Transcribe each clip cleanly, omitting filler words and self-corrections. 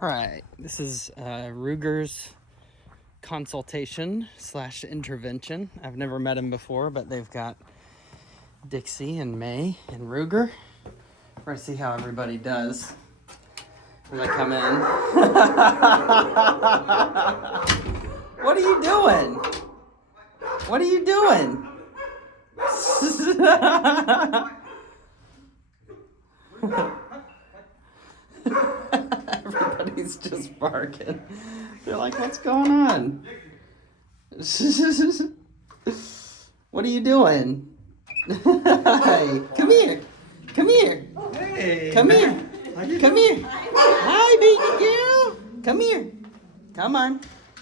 All right, this is Ruger's consultation / intervention. I've never met him before, but they've got Dixie and May and Ruger. We're gonna see how everybody does when they come in. What are you doing? What are you doing? Everybody's just barking. They're like, what's going on? What are you doing? Hey, come here. Come here. Hey. Come here. Come here. Hi, baby girl. Come here. Come on.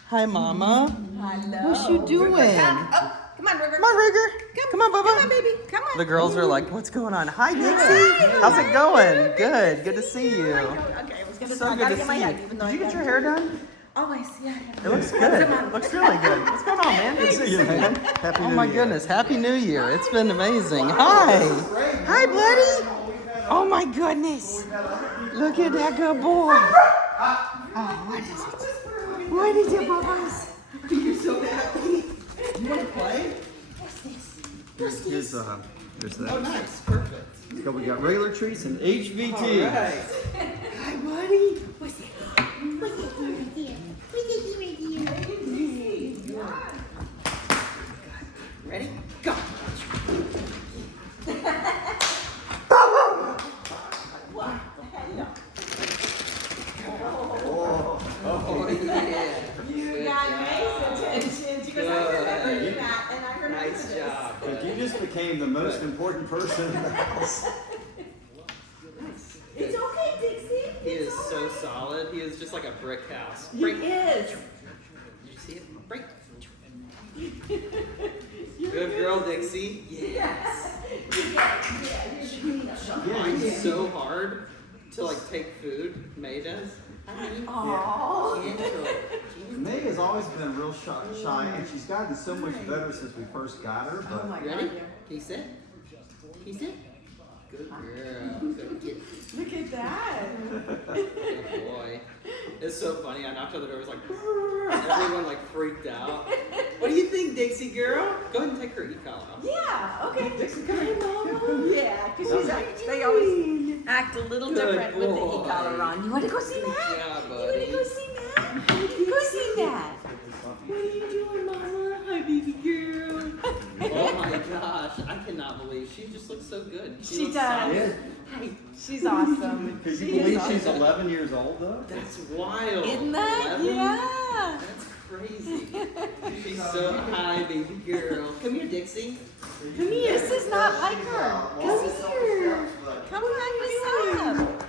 Hi, Mama. Hello. What you doing? Come on, Ruger. Come on, Ruger. Come on, Bubba. Come on, baby. Come on. The girls are like, what's going on? Hi, Dixie. How's it going? Good. Good to see you. Okay, I was gonna So I good gotta to get my see head, you. even though Did you I get your got- hair done? Always, yeah. It looks good. Looks really good. What's going on, man? Good to see you, man. Happy Oh New my Year. goodness. Happy New Year. It's been amazing. Hi. Hi, buddy. Oh my goodness. Look at that good boy. Oh, what is it? What is it, Bubba's? You're so happy. You want to play? Here's that. Oh, nice. Perfect. So we got regular treats and HVT. All right. Hi, buddy. What's it? What's it right here? What's it right here? Ready? Go. Oh, yeah. You got May's attention. She goes, I remember you that, and I remember Nice this. job. But you just became the most important person in the house. It's okay, Dixie. He is so solid. He is just like a brick house. He Break. is. Did you see it? Break. Good girl, Dixie. Yes. Trying so hard to like take food. May does. Aww. May has always been real shy, and she's gotten so much better since we first got her. Oh my But Ready? God. Can you sit? Can you sit? Good girl. Good kid. Look at that. Good boy. It's so funny. I knocked on the door. It was like, "Brrr," and everyone like freaked out. What do you think, Dixie girl? Go ahead and take her e-collar off. Yeah, okay. Dixie, come here, Mama. Yeah, because they always act a little Good different with the boy. e-collar on. You want to go see Good Matt? job, You want to buddy. go see Matt? Go see Matt. What are you doing, Mama? Hi, baby girl. Oh my gosh, I cannot believe she just looks so good. She looks does. solid. She's awesome. Can She you believe is she's awesome. 11 years old, though? That's wild. Isn't that? 11? Yeah. That's crazy. She's so high, baby girl. Come here, Dixie. Come here. This is not like her. Come here. Come on, what's up?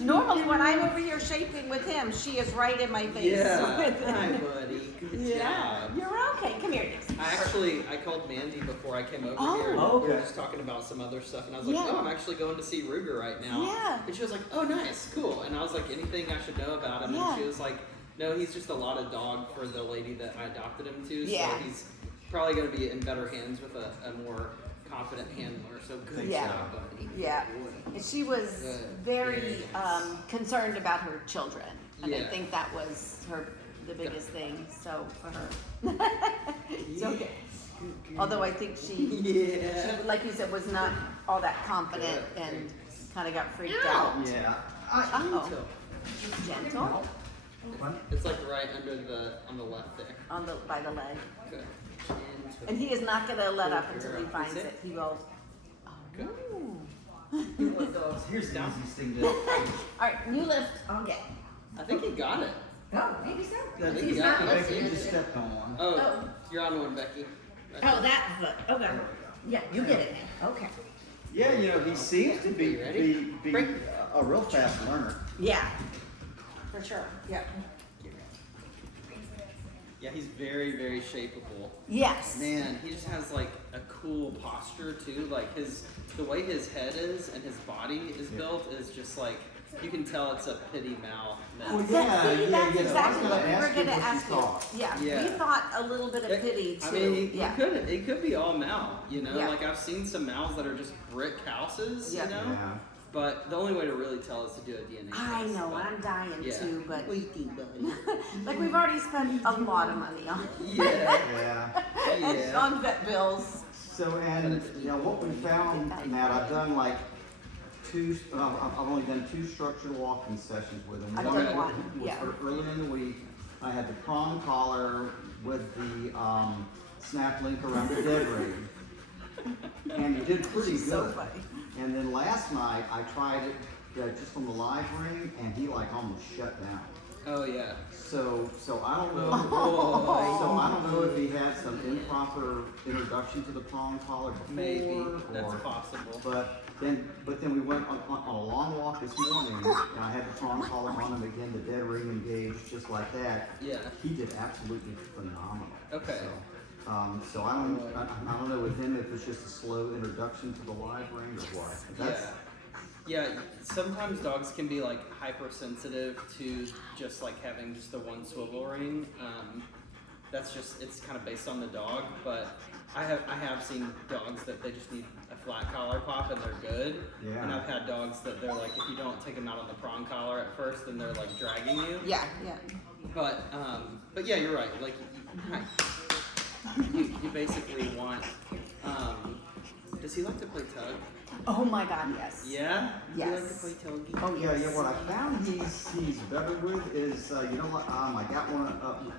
Normally, when I'm over here shaping with him, she is right in my face. Yeah. with him. Hi, buddy. Good Yeah. job. You're okay. Come here, Dixie. I called Mandy before I came over Oh. here. And Oh, We were okay. just talking about some other stuff, and I was like, Yeah. "Oh, I'm actually going to see Ruger right now." Yeah. And she was like, "Oh, nice, cool." And I was like, "Anything I should know about him?" Yeah. And she was like, "No, he's just a lot of dog for the lady that I adopted him to. Yeah. So he's probably going to be in better hands with a more confident handler. So good Yeah. job, buddy." Yeah. And she was Good. very concerned about her children. And I Yeah. think that was the biggest thing. So for her. It's okay. Although I think she, Yeah. like you said, was not all that confident and kind of got freaked out. Yeah. Uh-oh. Gentle It's like right on the left there. by the leg. Good. Gentle. And he is not going to let up until he finds it. He will. Good. Ooh. Here's the easiest thing to do. All right, new lift. Okay. I think he got it. Oh, maybe so. That's He's the not thing listening. you just stepped on one. Oh, Oh. you're on one, Becky. Oh, that foot. Okay. Yeah, you get it now. Okay. Yeah, you know, he seems to be, You ready? be Break. a real fast learner. Yeah. For sure. Yeah. Yeah, he's very, very shapeable. Yes. Man, he just has like a cool posture too. Like the way his head is and his body is built is just like you can tell it's a pity mouth. That's yeah, exactly I was what we gonna were ask going you to what you ask you. thought. Yeah. Yeah. We thought a little bit of pity too. I mean, yeah. it could be all mouth, you know. Yeah. Like I've seen some mouths that are just brick houses, Yeah. you know. Yeah. But the only way to really tell is to do a DNA test. I know, but- I'm dying Yeah. too, but What do you think, buddy? like we've already spent a lot of money on Yeah. Yeah. on vet bills. So, and you know what we found, Matt, I've done like I've only done 2 structured walking sessions with him. I've done was one, yeah. Early in the week, I had the prong collar with the snap link around the dead ring. And he did pretty good. So funny. And then last night, I tried it just from the live ring, and he like almost shut down. Oh yeah. So I don't know. Oh, So I don't know if he had some improper introduction to the prong collar before, maybe that's or, possible. but then we went on a long walk this morning, and I had the prong collar on him again, the dead ring engaged, just like that. Yeah. He did absolutely phenomenal. Okay. So I don't know with him if it's just a slow introduction to the live ring or what. That's, Yeah, sometimes dogs can be like hypersensitive to just like having just the one swivel ring. That's just, it's kind of based on the dog, but I have seen dogs that they just need a flat collar pop and they're good. Yeah. And I've had dogs that they're like, if you don't take them out on the prong collar at first, then they're like dragging you. Yeah. But yeah, you're right. Like, you basically want. Does he like to play tug? Oh my God, yes. Yeah. Yes. You like to play tug? Oh yeah, yes. yeah. What I found he's better with is I got one.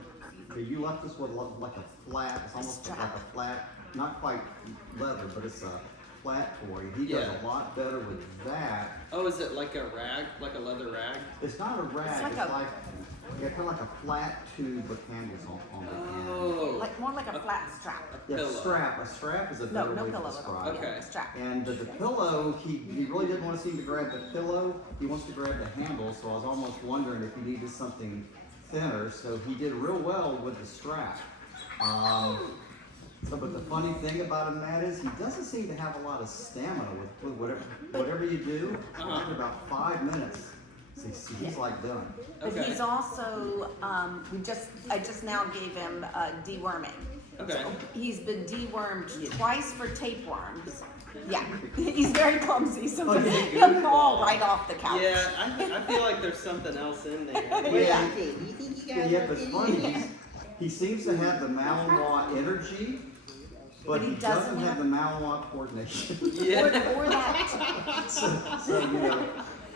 You left us with like a flat. It's almost like a flat, not quite leather, but it's a flat toy. He does Yeah. a lot better with that. Oh, is it like a rag, like a leather rag? It's not a rag. It's like It's like kind of like a flat tube with handles on the end. Oh. Like more like a flat strap. Yeah, pillow. strap. A strap is a better No way pillow to at all. describe it. Okay. Yeah, strap. And the pillow, he really didn't want to seem to grab the pillow. He wants to grab the handle, so I was almost wondering if he needed something thinner. So he did real well with the strap. But the funny thing about him, Matt, is he doesn't seem to have a lot of stamina with whatever you do. After about 5 minutes, he's like done. But Okay. he's also I just now gave him deworming. Okay. So he's been dewormed twice for tapeworms. Yeah, he's very clumsy, so Oh, he's a he'll goofball. fall right off the couch. Yeah, I feel like there's something else in there. What do you think? You think you guys Yeah, are but getting funny, it? he seems to have the Malinois energy, but he doesn't have the Malinois coordination. Yeah. Or that. So you know,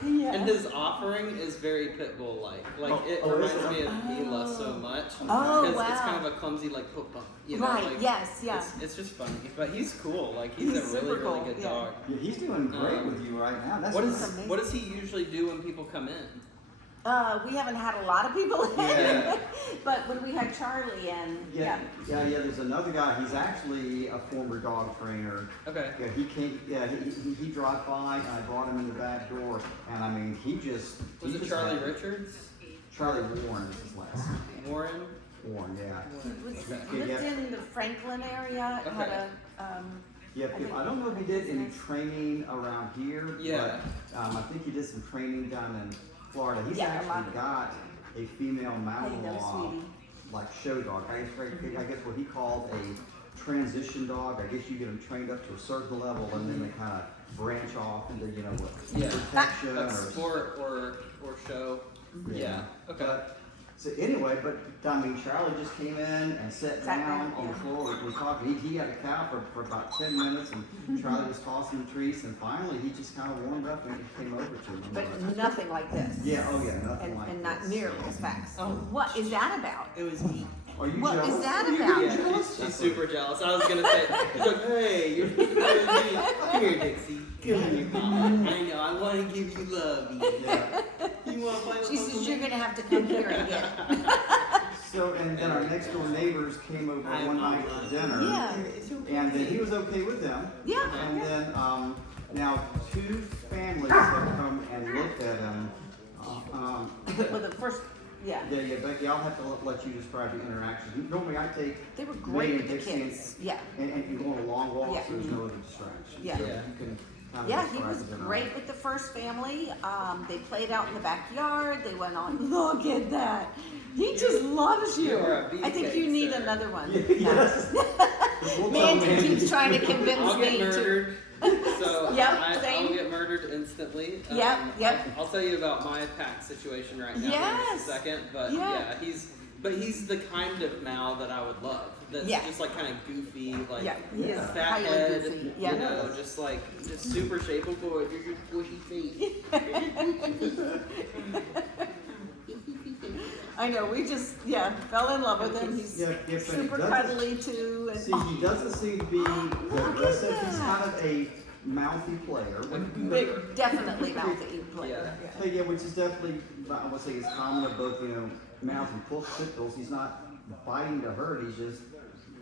Yeah. And his offering is very pit bull like. Like it Oh, is reminds it? me of Mila so much. Oh, Because it's wow. kind of a clumsy like put bump. You know, Right, like, yes, yeah. It's just funny. But he's cool. Like he's a He's really, super really cool, good yeah. dog. yeah, he's doing great with you right now. That's amazing. What does he usually do when people come in? We haven't had a lot of people in, Yeah. but when we had Charlie in, Yeah. There's another guy. He's actually a former dog trainer. Okay. Yeah, he came. Yeah, he dropped by, and I brought him in the back door. And I mean, he just Was he it just Charlie had- Richards? Charlie Warren is his last name. Warren? Warren, yeah. he lived in the Franklin area, had Okay. a, Yeah, I don't know if he did any training around here. Yeah. But, I think he did some training down in Florida. He's Yeah, a lot actually of- got a female How you know, Malinois, sweetie? like show dog. I guess what he called a transition dog. I guess you get them trained up to a certain level, and then they kind of branch off into what Yeah. protection Like or sport or show. Yeah. Okay. So anyway, but I mean, Charlie just came in and sat Sat down down, on the yeah. floor. We talked. He had a cow for about 10 minutes, and Charlie was tossing the treats, and finally he just kind of warmed up and he came over to him. but nothing like this. Yeah, oh yeah, nothing like And not this. nearly as fast. Oh. What is that about? It was me. Are you What jealous? is that Are you about? Yeah, jealous? she's super jealous. I was gonna say, he's like, hey, you're supposed to be with me. Come here, Dixie. Come here, Mama. I know, I want to give you love. Yeah. You want to play with She Uncle says you're Nick? gonna have to come here and get it. So and then our next door neighbors came over I one love night that. for dinner. Yeah. And then he was okay with them. Yeah. And then now 2 families have come and looked at him. Well, the first, yeah. Yeah, Becky, I'll have to let you describe the interaction. Normally I take They were May great and with the Dixie kids. Yeah. and you go on a long walk, Yeah. so there's no other distraction. Yeah. So Yeah. you can kind of Yeah, he describe was the great with the first family. They played out in the backyard. They went on. Look at that. He just loves you. You're a I think you beefcake, need sir. another one. Yes. We'll tell Mandy Mandy. keeps trying to convince I'll me get to. murdered. So Yep, I'll same. get murdered triggered instantly. Yep, yep. I'll tell you about my pack situation right now in Yes. just a second. But Yeah. he's the kind of Mal that I would love. That's Yeah. just like kind of goofy, like Yeah, he is fat highly head, goofy. Yeah. you know, just super shapeable with your squishy feet. I know, we just, fell in love with him. He's Yeah, yeah, but he super doesn't- cuddly too. And, See, he doesn't seem to be aggressive. He's kind of a mouthy player. big, definitely mouthy player. Yeah. But yeah, which is definitely, I would say, is common of both, mouthy pit bulls. He's not biting to hurt. He's just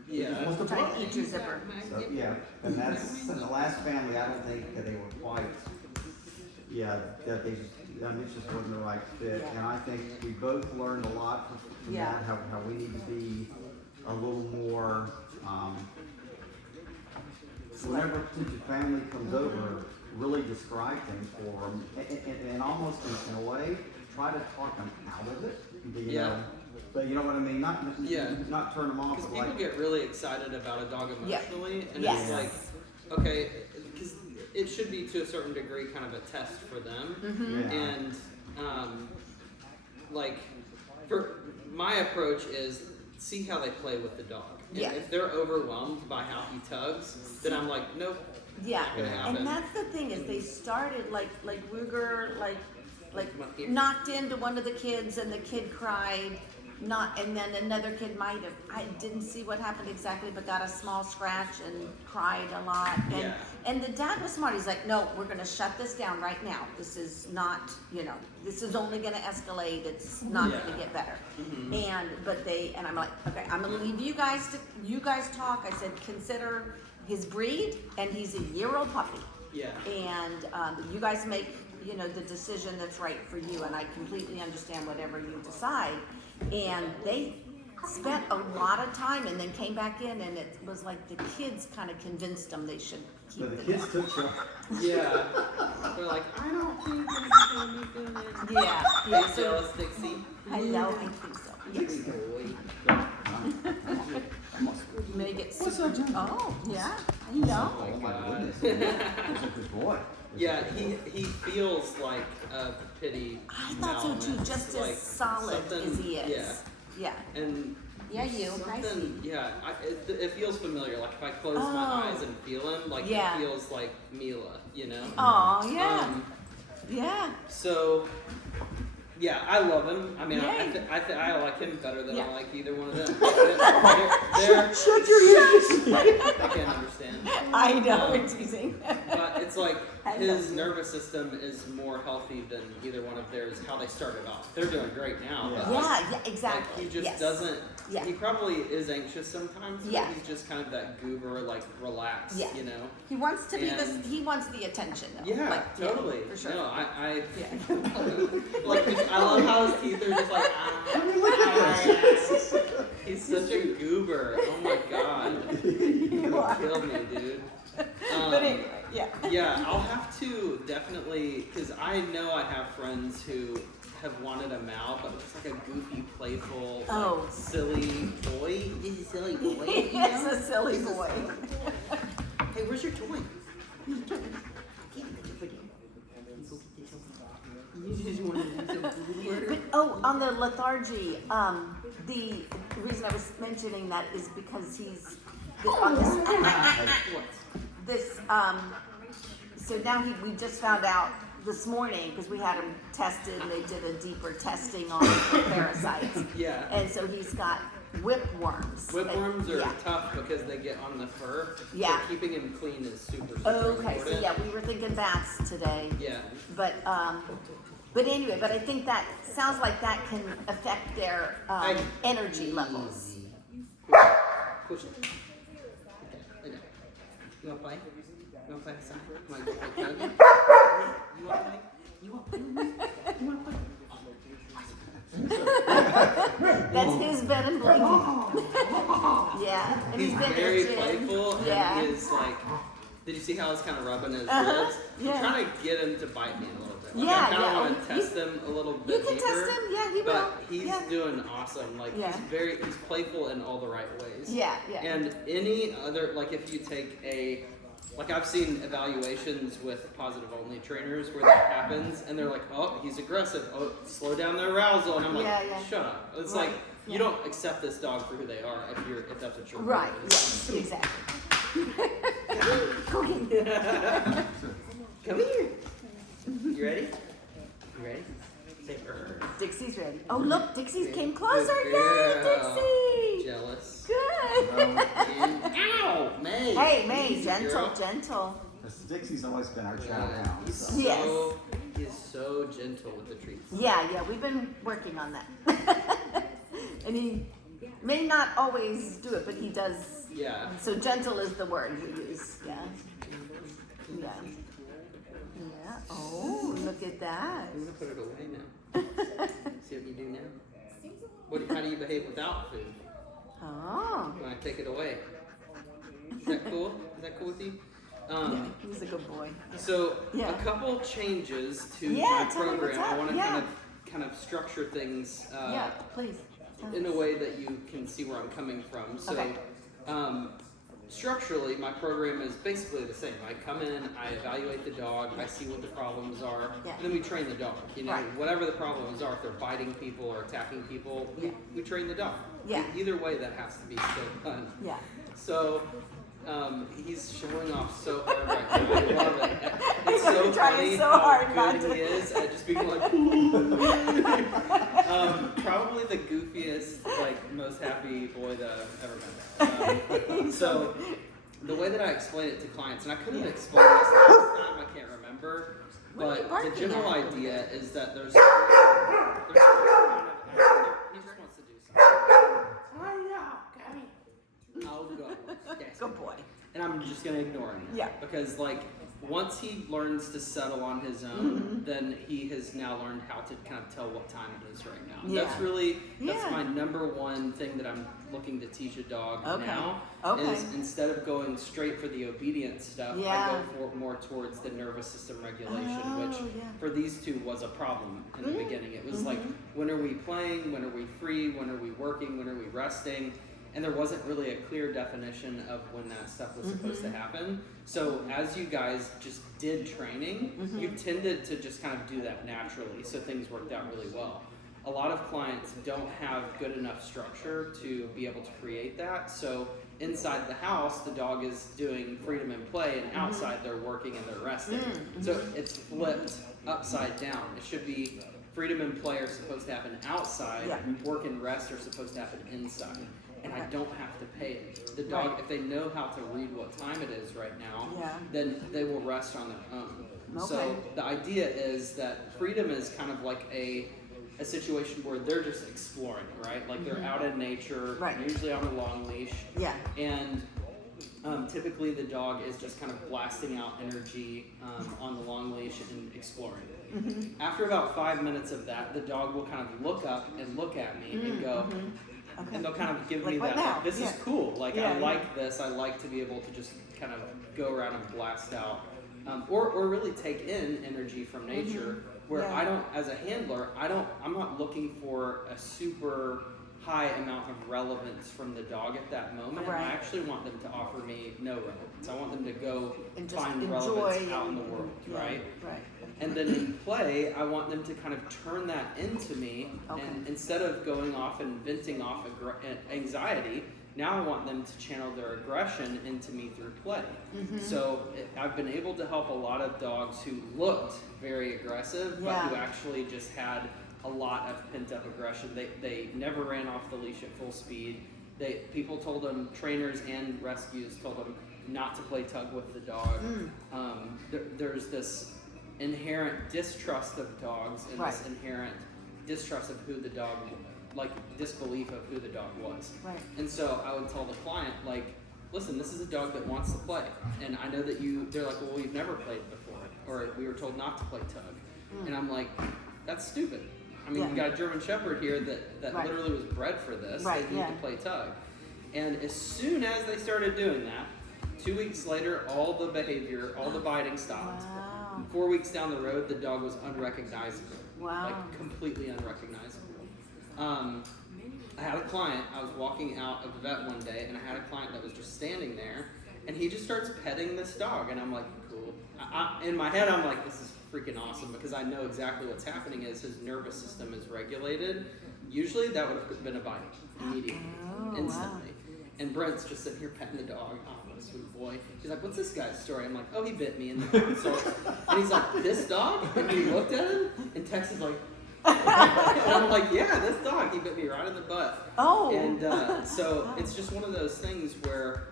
he just wants to Trying to play. eat your zipper. So, yeah, and that's in the last family. I don't think that they were quite. Yeah, that they just. I mean, it just wasn't the right fit, Yeah. and I think we both learned a lot from Yeah. that. How we need to be a little more. Whenever a family comes over, really describe things for them, and almost in a way, try to talk them out of it. Yeah. But you know what I mean? Not turn them off. Because But people like, get really excited about a dog emotionally, and Yes. it's like, okay, because it should be to a certain degree kind of a test for them, yeah. and like for my approach is see how they play with the dog. And Yeah. if they're overwhelmed by how he tugs, then I'm like, nope. Yeah, Not gonna happen. and that's the thing is they started like Ruger like Yeah. knocked into one of the kids and the kid cried, and then another kid might have, I didn't see what happened exactly, but got a small scratch and cried a lot. And Yeah. and the dad was smart. He's like, no, we're gonna shut this down right now. This is not, this is only gonna escalate. It's not Yeah. gonna get better. Mhm. And I'm like, okay, I'm gonna leave you guys talk. I said, consider his breed, and he's a year-old puppy. Yeah. And you guys make, the decision that's right for you, and I completely understand whatever you decide. And they spent a lot of time and then came back in, and it was like the kids kind of convinced them they should keep but the the kids dog. took charge. Yeah. They're like, I don't think this is gonna be good. Yeah, Are yeah. you jealous, Dixie? Hello, I think so. Yes. Boy. May get super. Oh, yeah. Hello. Oh my goodness. He's a good boy. Yeah, he feels like a pity. I thought so too, Malness, just like as solid something- as he is. Yeah, Yeah. and Yeah, you. I see. something. Yeah, it feels familiar. Like if I close Oh. my eyes and feel him, like Yeah. it feels like Mila. Oh, yeah. Um, So, yeah, I love him. I mean, Yay. I like him better than Yeah. I like either one of them. They're, Shut your ears. I can't understand. I know, it's teasing. But it's like I his love you. nervous system is more healthy than either one of theirs. How they started off, they're doing great now. Yeah. But like, Yeah, exactly. like he just Yes. doesn't. Yeah. He probably is anxious sometimes. But Yeah. he's just kind of that goober, like relaxed. Yeah. He He wants to be And- he wants the attention though. Yeah, Like, totally. for sure. No, I Yeah. like. I love how his teeth are just like. I mean, look at this. He's such a goober. Oh my god. You are. Kill me, dude. But anyway, yeah. Yeah, I'll have to definitely, because I know I have friends who have wanted a Mal, but it's like a goofy, playful, Oh. like, silly boy. He's a silly boy. You He's know? a silly boy. Hey, where's your toy? You just want to use a word. But on the lethargy, the reason I was mentioning that is because he's on this so now we just found out this morning because we had him tested and they did a deeper testing on parasites. Yeah. And so he's got whipworms. Whipworms are Yeah. tough because they get on the fur. Yeah. So keeping him clean is super Okay, important. so yeah, we were thinking bats today. Yeah. But anyway, but I think that sounds like that can affect their Hey. energy levels. Push it. Okay, lay down. You wanna play? You wanna play outside? You wanna go play tug? You wanna play? You wanna play? You wanna play? That's his bed and blanket. Yeah, and He's been there very too. playful, Yeah. and he is like. Did you see how it's kind of rubbing his Uh-huh, ribs? yeah. I'm trying to get him to bite me a little bit. Like, Yeah, I kind of yeah. want Oh, to test him a little You bit can deeper. test him. Yeah, he will. But he's Yeah. doing awesome. Like Yeah. he's playful in all the right ways. Yeah, yeah. And any other, like if you take a like I've seen evaluations with positive only trainers where that happens, and they're like, oh, he's aggressive. Oh, slow down the arousal, and I'm like, Yeah. shut up. It's Right. like you don't accept this dog for who they are if that's what you're Right, doing. yes, exactly. Go get it. Come here. You ready? You ready? Say "Brr." Dixie's ready. Oh, look, Dixie came closer. Good Yay, girl. Dixie. Jealous. Good. Ow, May. Hey, May, Easy, gentle, girl. gentle. Dixie's always been our chow down. He's So. Yes. he's so gentle with the treats. Yeah, we've been working on that. And he may not always do it, but he does. Yeah. So gentle is the word we use. Yeah. Yeah. Yeah. Oh, look at that. I'm gonna put it away now. See what you do now. How do you behave without food? Oh. When I take it away. Is that cool? Is that cool with you? Yeah, he's a good boy. So Yeah. a couple changes to Yeah, my tell me what's program. I up. want to Yeah. kind of structure things Yeah, please. Tell in a us. way that you can see where I'm coming from. So Okay. structurally, my program is basically the same. I come in, I evaluate the dog, I see what the problems are, Yeah. and then we train the dog. You know, Right. whatever the problems are, if they're biting people or attacking people, Yeah. we train the dog. Yeah. Either way, that has to be still done. Yeah. So he's showing off so hard right now. I love it. It's so You're trying funny so how hard not good to. he is at just being like, probably the goofiest, like most happy boy that I've ever met. So the way that I explain it to clients, and I couldn't explain this last time, I can't remember, What are you but the barking general at? idea is that there's kind of, he just wants to do something. I'll go. Yes. Good boy. And I'm just gonna ignore him. Yeah. Because like once he learns to settle on his own, then he has now learned how to kind of tell what time it is right now. Yeah. That's Yeah. my number one thing that I'm looking to teach a dog Okay. now. Okay. Is instead of going straight for the obedience stuff, Yeah. I go for more towards the nervous system regulation, Oh, which yeah. for these two was a problem in the beginning. It was like, when are we playing? When are we free? When are we working? When are we resting? And there wasn't really a clear definition of when that stuff was supposed to happen. So as you guys just did training, you tended to just kind of do that naturally. So things worked out really well. A lot of clients don't have good enough structure to be able to create that. So inside the house, the dog is doing freedom and play, and outside they're working and they're resting. So it's flipped upside down. It should be freedom and play are supposed to happen outside, Yeah. work and rest are supposed to happen inside. And I Okay. don't have to pay it. The dog, Right. if they know how to read what time it is right now, Yeah. then they will rest on their own. So Okay. the idea is that freedom is kind of like a situation where they're just exploring, right? Like they're out in nature, Right. usually on a long leash, Yeah. and typically the dog is just kind of blasting out energy on the long leash and exploring. After about 5 minutes of that, the dog will kind of look up and look at me and go, Okay. and they'll kind of give Like me what that, now? like, this Yeah. is cool. Like, Yeah, I yeah. like this. I like to be able to just kind of go around and blast out, or really take in energy from nature. Where Yeah. I don't, as a handler, I'm not looking for a super high amount of relevance from the dog at that moment. Right. I actually want them to offer me no relevance. I want them to go And just find enjoy relevance out in the and- world, yeah, right? Right. And then in play, I want them to kind of turn that into me, Okay. and instead of going off and venting off anxiety, now I want them to channel their aggression into me through play. So I've been able to help a lot of dogs who looked very aggressive, but who Yeah. actually just had a lot of pent-up aggression. They never ran off the leash at full speed. People told them, trainers and rescues told them not to play tug with the dog. There's this inherent distrust of dogs and Right. this inherent distrust of who the dog, like disbelief of who the dog was. Right. And so I would tell the client, like, listen, this is a dog that wants to play. And I know that they're like, well, we've never played before. Or we were told not to play tug. And I'm like, that's stupid. I mean, Yeah. you got a German Shepherd here that Right. literally was bred for this. Right, They need yeah. to play tug. And as soon as they started doing that, 2 weeks later, all the behavior, all the biting stopped. Wow. 4 weeks down the road, the dog was unrecognizable. Wow. Like completely unrecognizable. I had a client, I was walking out of the vet one day, and I had a client that was just standing there, and he just starts petting this dog, and I'm like, cool. In my head, I'm like, this is freaking awesome, because I know exactly what's happening is his nervous system is regulated. Usually that would have been a bite immediately, instantly. And Brent's just sitting here petting the dog. Oh, what a sweet boy. He's like, what's this guy's story? I'm like, oh, he bit me in the console. And he's like, this dog? And he looked at him, and Tex is like, and I'm like, yeah, this dog, he bit me right in the butt. Oh. And so it's just one of those things where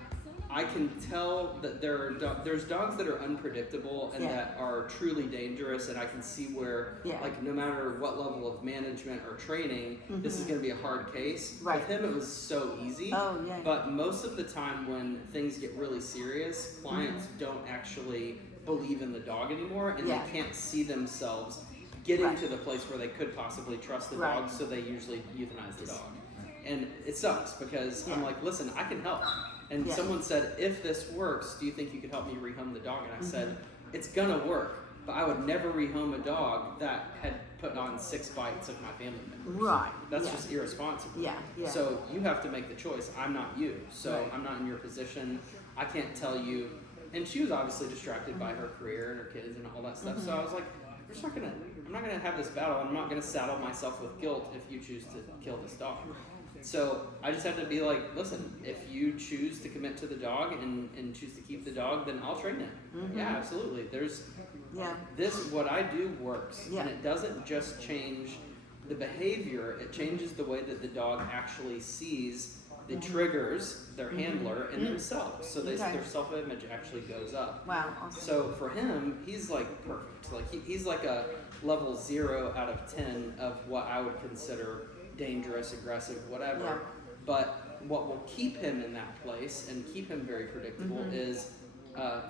I can tell that there's dogs that are unpredictable and that are truly dangerous, and I can see where, like, no matter what level of management or training, this is going to be a hard case. Right. With him, it was so easy. Oh, yeah. But most of the time when things get really serious, clients don't actually believe in the dog anymore, and they can't see themselves getting to the place where they could possibly trust the dog, so they usually euthanize the dog. And it sucks, because I'm like, listen, I can help. And someone said, if this works, do you think you could help me rehome the dog? And I said, it's gonna work, but I would never rehome a dog that had put on 6 bites of my family members. Right. That's just irresponsible. Yeah. So you have to make the choice. I'm not you. So I'm not in your position. I can't tell you. And she was obviously distracted by her career and her kids and all that stuff. So I was like, I'm not gonna have this battle. I'm not gonna saddle myself with guilt if you choose to kill this dog. So I just had to be like, listen, if you choose to commit to the dog and choose to keep the dog, then I'll train it. Yeah, absolutely. What I do works. And it doesn't just change the behavior, it changes the way that the dog actually sees the triggers, their handler, and themselves. So their self-image actually goes up. Wow, awesome. So for him, he's like perfect. Like he's like a level 0 out of 10 of what I would consider dangerous, aggressive, whatever. Yeah. But what will keep him in that place and keep him very predictable is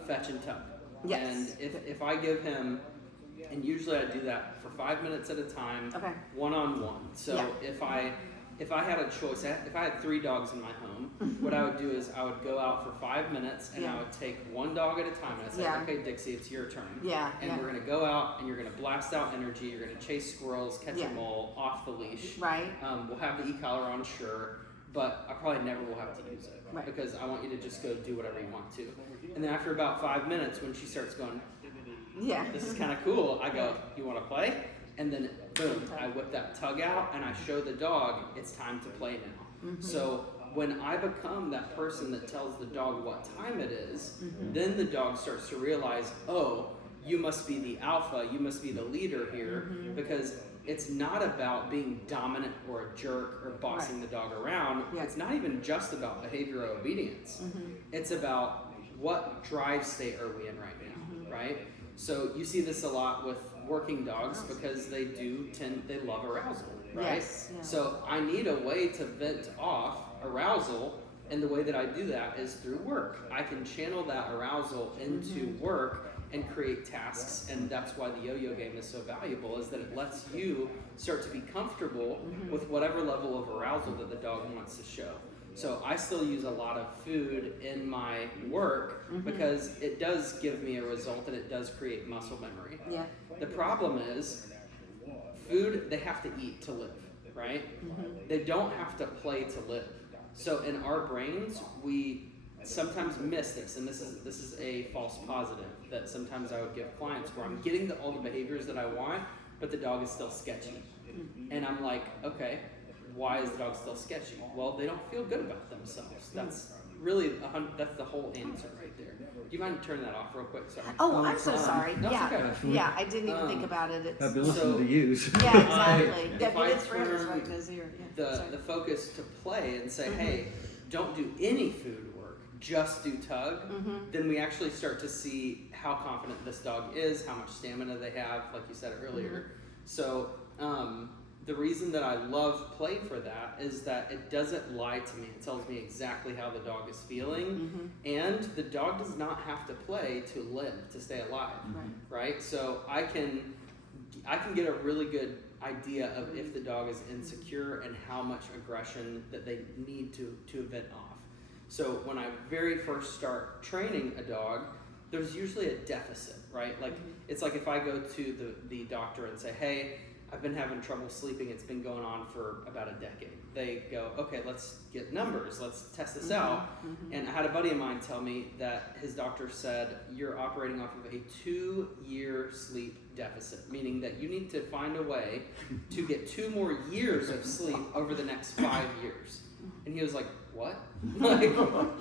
fetch and tug. Yes. And if I give him, and usually I do that for 5 minutes at a time, one-on-one. So if I had a choice, if I had 3 dogs in my home, what I would do is I would go out for 5 minutes and I would take one dog at a time and I'd say, okay, Dixie, it's your turn. And we're going to go out and you're going to blast out energy. You're going to chase squirrels, catch a mole off the leash. Right. We'll have the e-collar on, sure, but I probably never will have to use it because I want you to just go do whatever you want to. And then after about 5 minutes, when she starts going, this is kind of cool, I go, you want to play? And then, boom, I whip that tug out and I show the dog it's time to play now. So when I become that person that tells the dog what time it is, then the dog starts to realize, oh, you must be the alpha, you must be the leader here, because it's not about being dominant or a jerk or bossing the dog around. It's not even just about behavioral obedience. It's about what drive state are we in right now, right? So you see this a lot with working dogs because they love arousal, right? So I need a way to vent off arousal, and the way that I do that is through work. I can channel that arousal into work and create tasks, and that's why the yo-yo game is so valuable, is that it lets you start to be comfortable with whatever level of arousal that the dog wants to show. So I still use a lot of food in my work because it does give me a result and it does create muscle memory. The problem is food, they have to eat to live, right? They don't have to play to live. So in our brains, we sometimes miss this, and this is a false positive that sometimes I would give clients where I'm getting all the behaviors that I want, but the dog is still sketchy. And I'm like, okay, why is the dog still sketchy? Well, they don't feel good about themselves. That's really that's the whole answer right there. Do you mind turning that off real quick? Sorry. Oh, I'm so sorry. No, it's okay. Yeah, I didn't even think about it. It's, I've been listening to you. yeah, exactly. If I It's for his turn right in his ear. Yeah, the focus to play and say, hey, don't do any food work, just do tug, then we actually start to see how confident this dog is, how much stamina they have, like you said earlier. So the reason that I love play for that is that it doesn't lie to me. It tells me exactly how the dog is feeling, and the dog does not have to play to live, to stay alive, right? So I can get a really good idea of if the dog is insecure and how much aggression that they need to vent off. So when I very first start training a dog, there's usually a deficit, right? Like it's like if I go to the doctor and say, hey, I've been having trouble sleeping. It's been going on for about a decade. They go, okay, let's get numbers. Let's test this out. And I had a buddy of mine tell me that his doctor said, you're operating off of a 2-year sleep deficit, meaning that you need to find a way to get 2 more years of sleep over the next 5 years. And he was like, what? Like,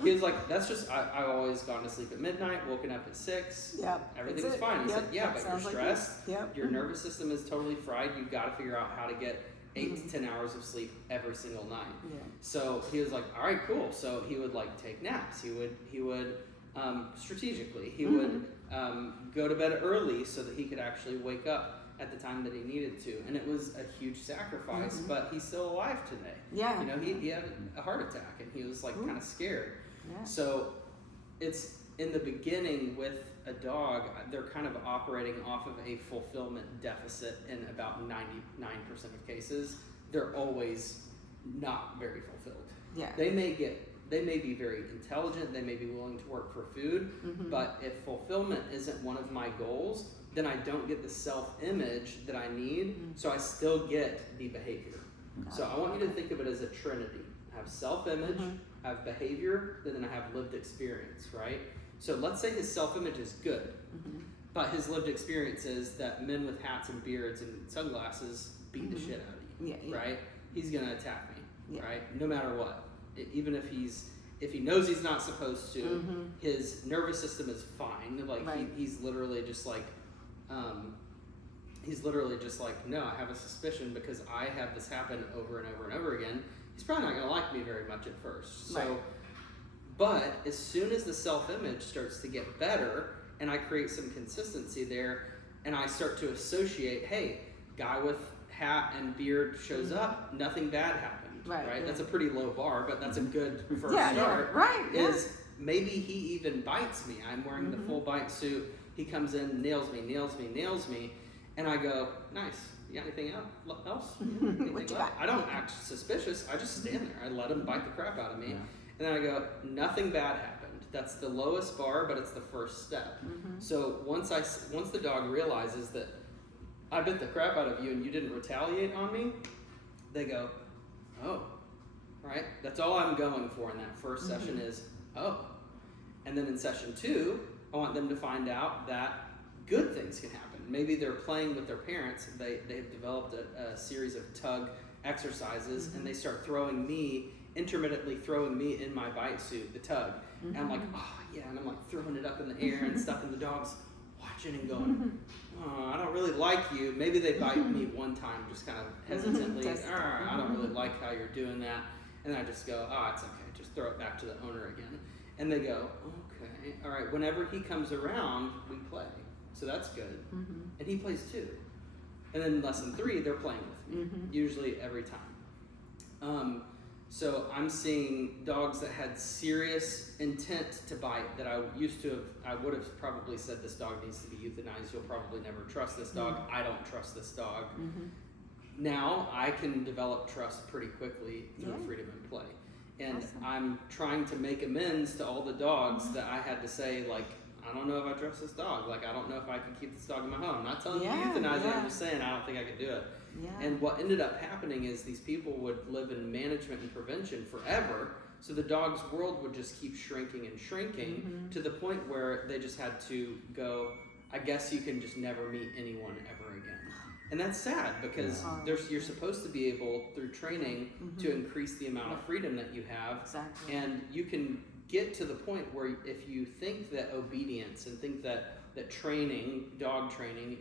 he was like, that's just, I've always gone to sleep at midnight, woken up at 6, everything's fine. He said, yeah, but you're stressed, your nervous system is totally fried, you've got to figure out how to get 8 to 10 hours of sleep every single night. So he was like, all right, cool. So he would like take naps, he would strategically, he would go to bed early so that he could actually wake up at the time that he needed to, and it was a huge sacrifice, but he's still alive today. You know, he had a heart attack and he was like kind of scared. So it's in the beginning with a dog, they're kind of operating off of a fulfillment deficit in about 99% of cases. They're always not very fulfilled. They may be very intelligent, they may be willing to work for food, but if fulfillment isn't one of my goals, then I don't get the self-image that I need, so I still get the behavior. So I want you to think of it as a trinity. I have self-image, I have behavior, and then I have lived experience, right? So let's say his self-image is good, but his lived experience is that men with hats and beards and sunglasses beat the shit out of you, right? He's gonna attack me, right? No matter what. Even if he knows he's not supposed to, his nervous system is fine. Like he's literally just like, no, I have a suspicion because I have this happen over and over and over again. He's probably not gonna like me very much at first. So, but as soon as the self-image starts to get better and I create some consistency there and I start to associate, hey, guy with hat and beard shows up, nothing bad happened. Right? That's a pretty low bar, but that's a good first start. Is maybe he even bites me. I'm wearing the full bite suit. He comes in, nails me, and I go, nice. You got anything else? Anything left? I don't act suspicious. I just stand there. I let him bite the crap out of me, and then I go, nothing bad happened. That's the lowest bar, but it's the first step. So once the dog realizes that I bit the crap out of you and you didn't retaliate on me, they go, oh, right? That's all I'm going for in that first session is, oh. And then in session 2, I want them to find out that good things can happen. Maybe they're playing with their parents. They've developed a series of tug exercises, and they start intermittently throwing me in my bite suit, the tug. And I'm like, oh, yeah, and I'm like throwing it up in the air and stuff, and the dog's watching and going, oh, I don't really like you. Maybe they bite me one time, just kind of hesitantly, I don't really like how you're doing that. And I just go, oh, it's okay, just throw it back to the owner again. And they go, okay, all right, whenever he comes around, we play. So that's good. And he plays too. And then lesson 3, they're playing with me, usually every time. So I'm seeing dogs that had serious intent to bite that I would have probably said this dog needs to be euthanized. You'll probably never trust this dog. I don't trust this dog. Now I can develop trust pretty quickly through freedom and play. And I'm trying to make amends to all the dogs that I had to say, like, I don't know if I trust this dog. Like, I don't know if I can keep this dog in my home. I'm not telling you to euthanize it. I'm just saying I don't think I could do it. And what ended up happening is these people would live in management and prevention forever. So the dog's world would just keep shrinking and shrinking to the point where they just had to go, I guess you can just never meet anyone ever again. And that's sad because you're supposed to be able, through training, to increase the amount of freedom that you have. And you can get to the point where if you think that obedience and think that training, dog training,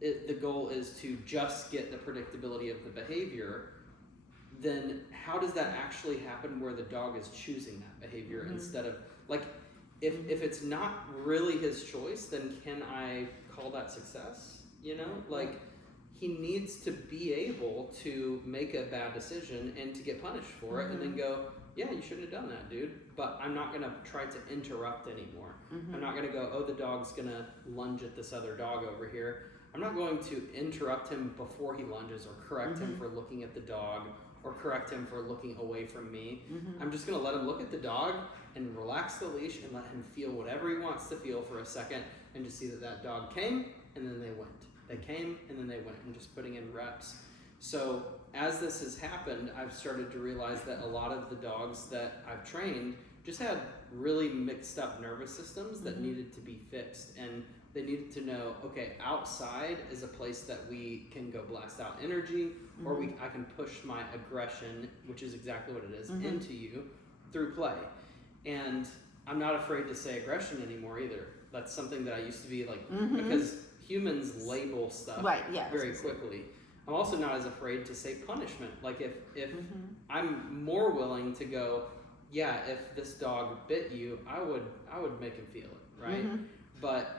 the goal is to just get the predictability of the behavior, then how does that actually happen where the dog is choosing that behavior instead of, like, if it's not really his choice, then can I call that success? You know, like, he needs to be able to make a bad decision and to get punished for it and then go, yeah, you shouldn't have done that, dude, but I'm not going to try to interrupt anymore. I'm not going to go, oh, the dog's going to lunge at this other dog over here. I'm not going to interrupt him before he lunges or correct him for looking at the dog or correct him for looking away from me. I'm just going to let him look at the dog and relax the leash and let him feel whatever he wants to feel for a second and just see that dog came and then they went. they came and then they went, and just putting in reps. So as this has happened, I've started to realize that a lot of the dogs that I've trained just had really mixed up nervous systems that needed to be fixed, and they needed to know, okay, outside is a place that we can go blast out energy, or I can push my aggression, which is exactly what it is, into you through play. And I'm not afraid to say aggression anymore either. That's something that I used to be like, because humans label stuff very quickly. I'm also not as afraid to say punishment. Like if I'm more willing to go, yeah, if this dog bit you, I would make him feel it, right? But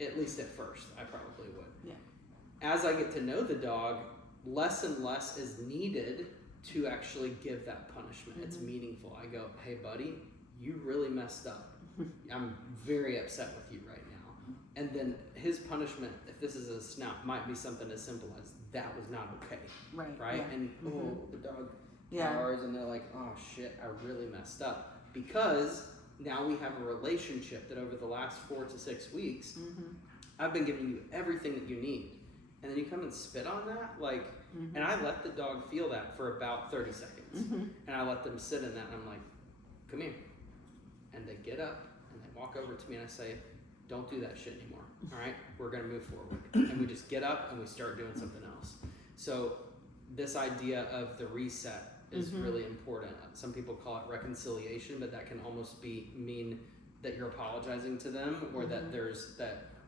at least at first, I probably would. Yeah. As I get to know the dog, less and less is needed to actually give that punishment. It's meaningful. I go, hey buddy, you really messed up. I'm very upset with you right now. And then his punishment, if this is a snap, might be something as simple as that was not okay. Right? Yeah. And the dog Yeah. cowers and they're like, oh shit, I really messed up. Because now we have a relationship that over the last 4 to 6 weeks, I've been giving you everything that you need. And then you come and spit on that, like, and I let the dog feel that for about 30 seconds. And I let them sit in that, and I'm like, come here. And they get up and they walk over to me, and I say, don't do that shit anymore. All right, we're gonna move forward. And we just get up and we start doing something else. So this idea of the reset is really important. Some people call it reconciliation, but that can almost mean that you're apologizing to them, or that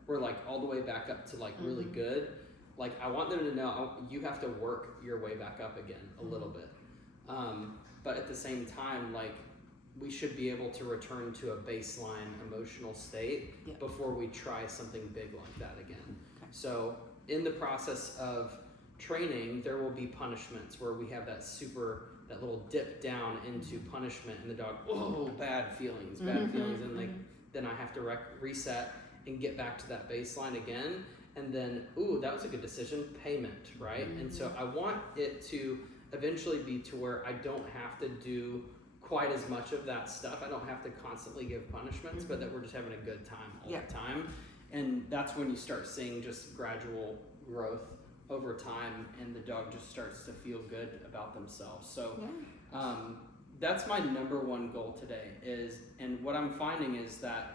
we're like all the way back up to like really good. Like I want them to know you have to work your way back up again a little bit. But at the same time, like we should be able to return to a baseline emotional state before we try something big like that again. Okay. So in the process of training, there will be punishments where we have that little dip down into punishment, and the dog, oh, bad feelings, and then I have to reset and get back to that baseline again, and then, ooh, that was a good decision, payment, right? And so I want it to eventually be to where I don't have to do quite as much of that stuff. I don't have to constantly give punishments, but that we're just having a good time all the time. And that's when you start seeing just gradual growth over time, and the dog just starts to feel good about themselves. So that's my number one goal today and what I'm finding is that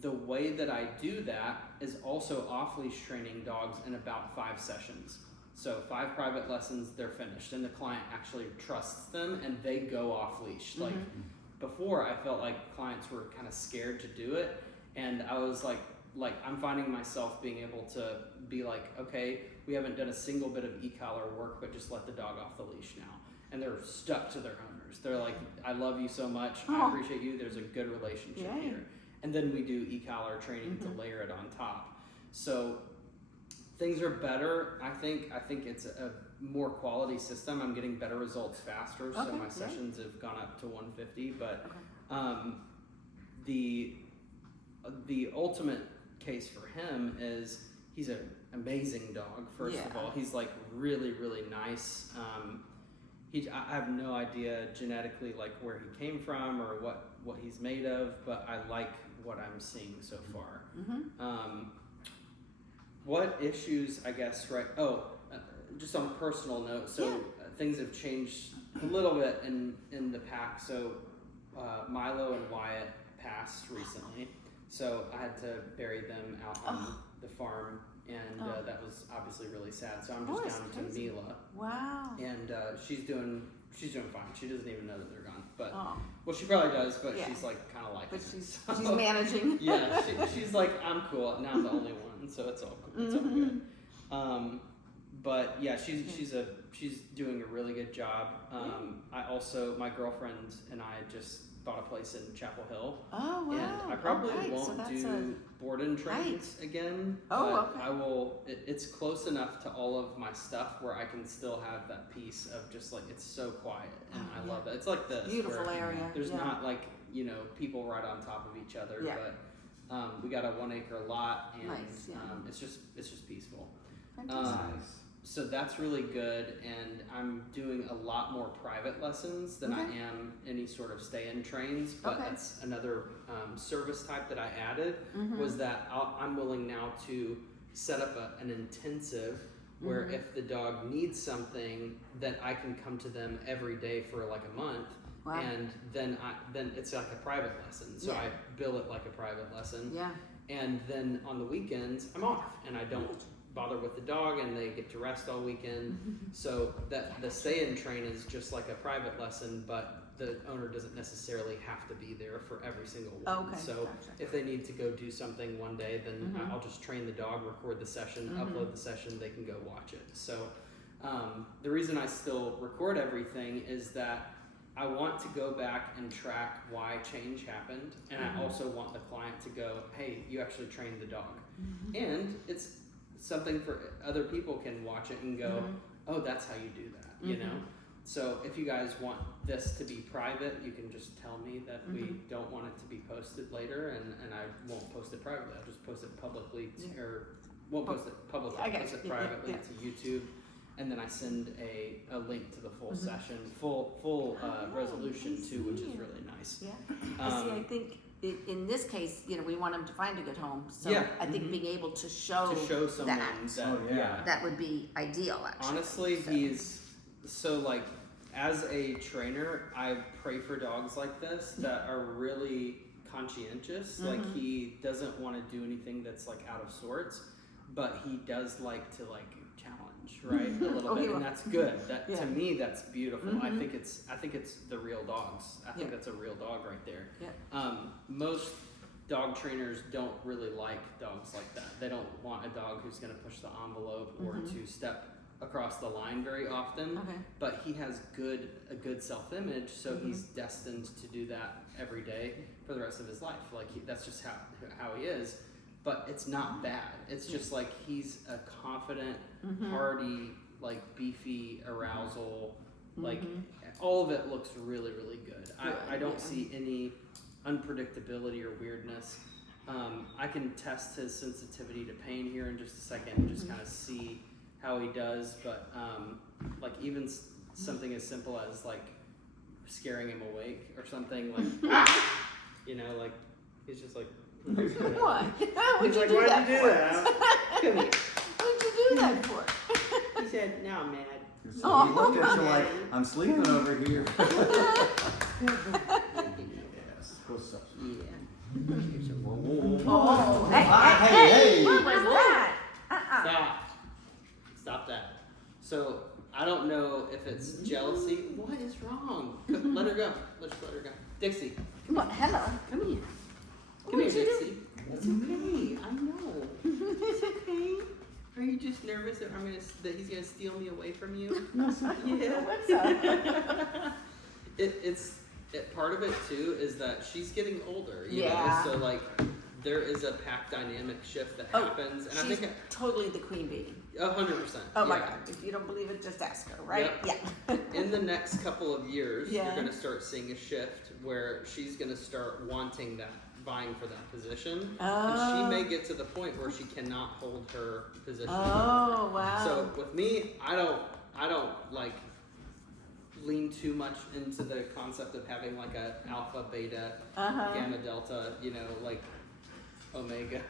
the way that I do that is also off-leash training dogs in about 5 sessions. So 5 private lessons, they're finished, and the client actually trusts them and they go off-leash. Like before, I felt like clients were kind of scared to do it, and I was like I'm finding myself being able to be like, okay, we haven't done a single bit of e-collar work, but just let the dog off the leash now. And they're stuck to their owners. They're like, I love you so much. I appreciate you. There's a good relationship here. And then we do e-collar training to layer it on top. So things are better. I think it's a more quality system. I'm getting better results faster. So my sessions have gone up to 150. But the ultimate case for him is he's an amazing dog. First of all, he's like really, really nice. I have no idea genetically like where he came from or what he's made of, but I like what I'm seeing so far. What issues, I guess, right? Just on a personal note, so things have changed a little bit in the pack. So Milo and Wyatt passed recently, so I had to bury them out on the farm, and that was obviously really sad. So I'm just down to Mila. Wow. And she's doing fine. She doesn't even know that they're gone, but well, she probably does. But she's like kind of like. But she's managing. Yeah, she's like, I'm cool. Now I'm the only one, so it's all good. But yeah, she's doing a really good job. My girlfriend and I just bought a place in Chapel Hill. Oh, wow. And I probably won't do board and trains again. But I will, it's close enough to all of my stuff where I can still have that piece of just like, it's so quiet and I love it. It's like this. Beautiful area. There's not like, people right on top of each other, but we got a 1 acre lot and it's just peaceful. So that's really good, and I'm doing a lot more private lessons than I am any sort of stay-in trains, but that's another service type that I added, was that I'm willing now to set up an intensive where if the dog needs something, then I can come to them every day for like a month. Wow. And then it's like a private lesson. So Yeah. I bill it like a private lesson. Yeah. And then on the weekends, I'm off and I don't bother with the dog and they get to rest all weekend. So that the stay and train is just like a private lesson, but the owner doesn't necessarily have to be there for every single one. Okay, So gotcha. if they need to go do something one day, then I'll just train the dog, record the session, upload the session, they can go watch it. So the reason I still record everything is that I want to go back and track why change happened, and I also want the client to go, hey, you actually trained the dog. And it's something for other people can watch it and go, oh, that's how you do that, you know? So if you guys want this to be private, you can just tell me that we don't want it to be posted later, and I won't post it privately. I'll just post it publicly, or won't post it publicly, I got post you. it Yeah, privately yeah. to YouTube. And then I send a link to the full session, full resolution too, which is really nice. Yeah. See, I think in this case, you know, we want them to find a good home. So Yeah. I think being able to show, To show someone that, that, Oh, yeah. yeah. that would be ideal, actually. Honestly, So- he's so like, as a trainer, I pray for dogs like this that are really conscientious. Like he doesn't want to do anything that's like out of sorts, but he does like to like challenge, right? A little Oh, he bit, will. and that's good. That Yeah. to me, that's beautiful. I think it's the real dogs. I think Yeah. that's a real dog right there. Yeah. Most dog trainers don't really like dogs like that. They don't want a dog who's going to push the envelope or to step across the line very often. Okay. But he has a good self-image, so he's destined to do that every day for the rest of his life. Like that's just how he is. But it's not bad. It's just like he's a confident, hardy, like beefy arousal. Like all of it looks really, really good. I don't see any unpredictability or weirdness. I can test his sensitivity to pain here in just a second and just kind of see how he does. But like even something as simple as like scaring him awake or something, like you know, like he's just like. What? What'd He's you like, do why'd that you do for? that? Come here. What'd you do that for? He said, "Now I'm mad." So he looked at you like, I'm sleeping over here. Yes. What's up? Yeah. Oh, hey, Hey, hey. what was that? Stop that. So I don't know if it's jealousy. What is wrong? Let her go. Let's let her go. Dixie, What? Hello. come here. Come What'd here, you do? Dixie. It's okay. I know. It's okay. Are you just nervous that that he's gonna steal me away from you? Yeah. What's up? Part of it too is that she's getting older. You Yeah. know? So like there is a pack dynamic shift that Oh, happens, and I she's think totally the queen bee. 100%. Oh my yeah. God! If you don't believe it, just ask her, right? Yep. Yeah. In the next couple of years, Yeah. you're going to start seeing a shift where she's going to start wanting that, vying for that position, and she may get to the point where she cannot hold her position. Oh wow. So with me, I don't like lean too much into the concept of having like a alpha, beta, gamma, delta, you know, like omega,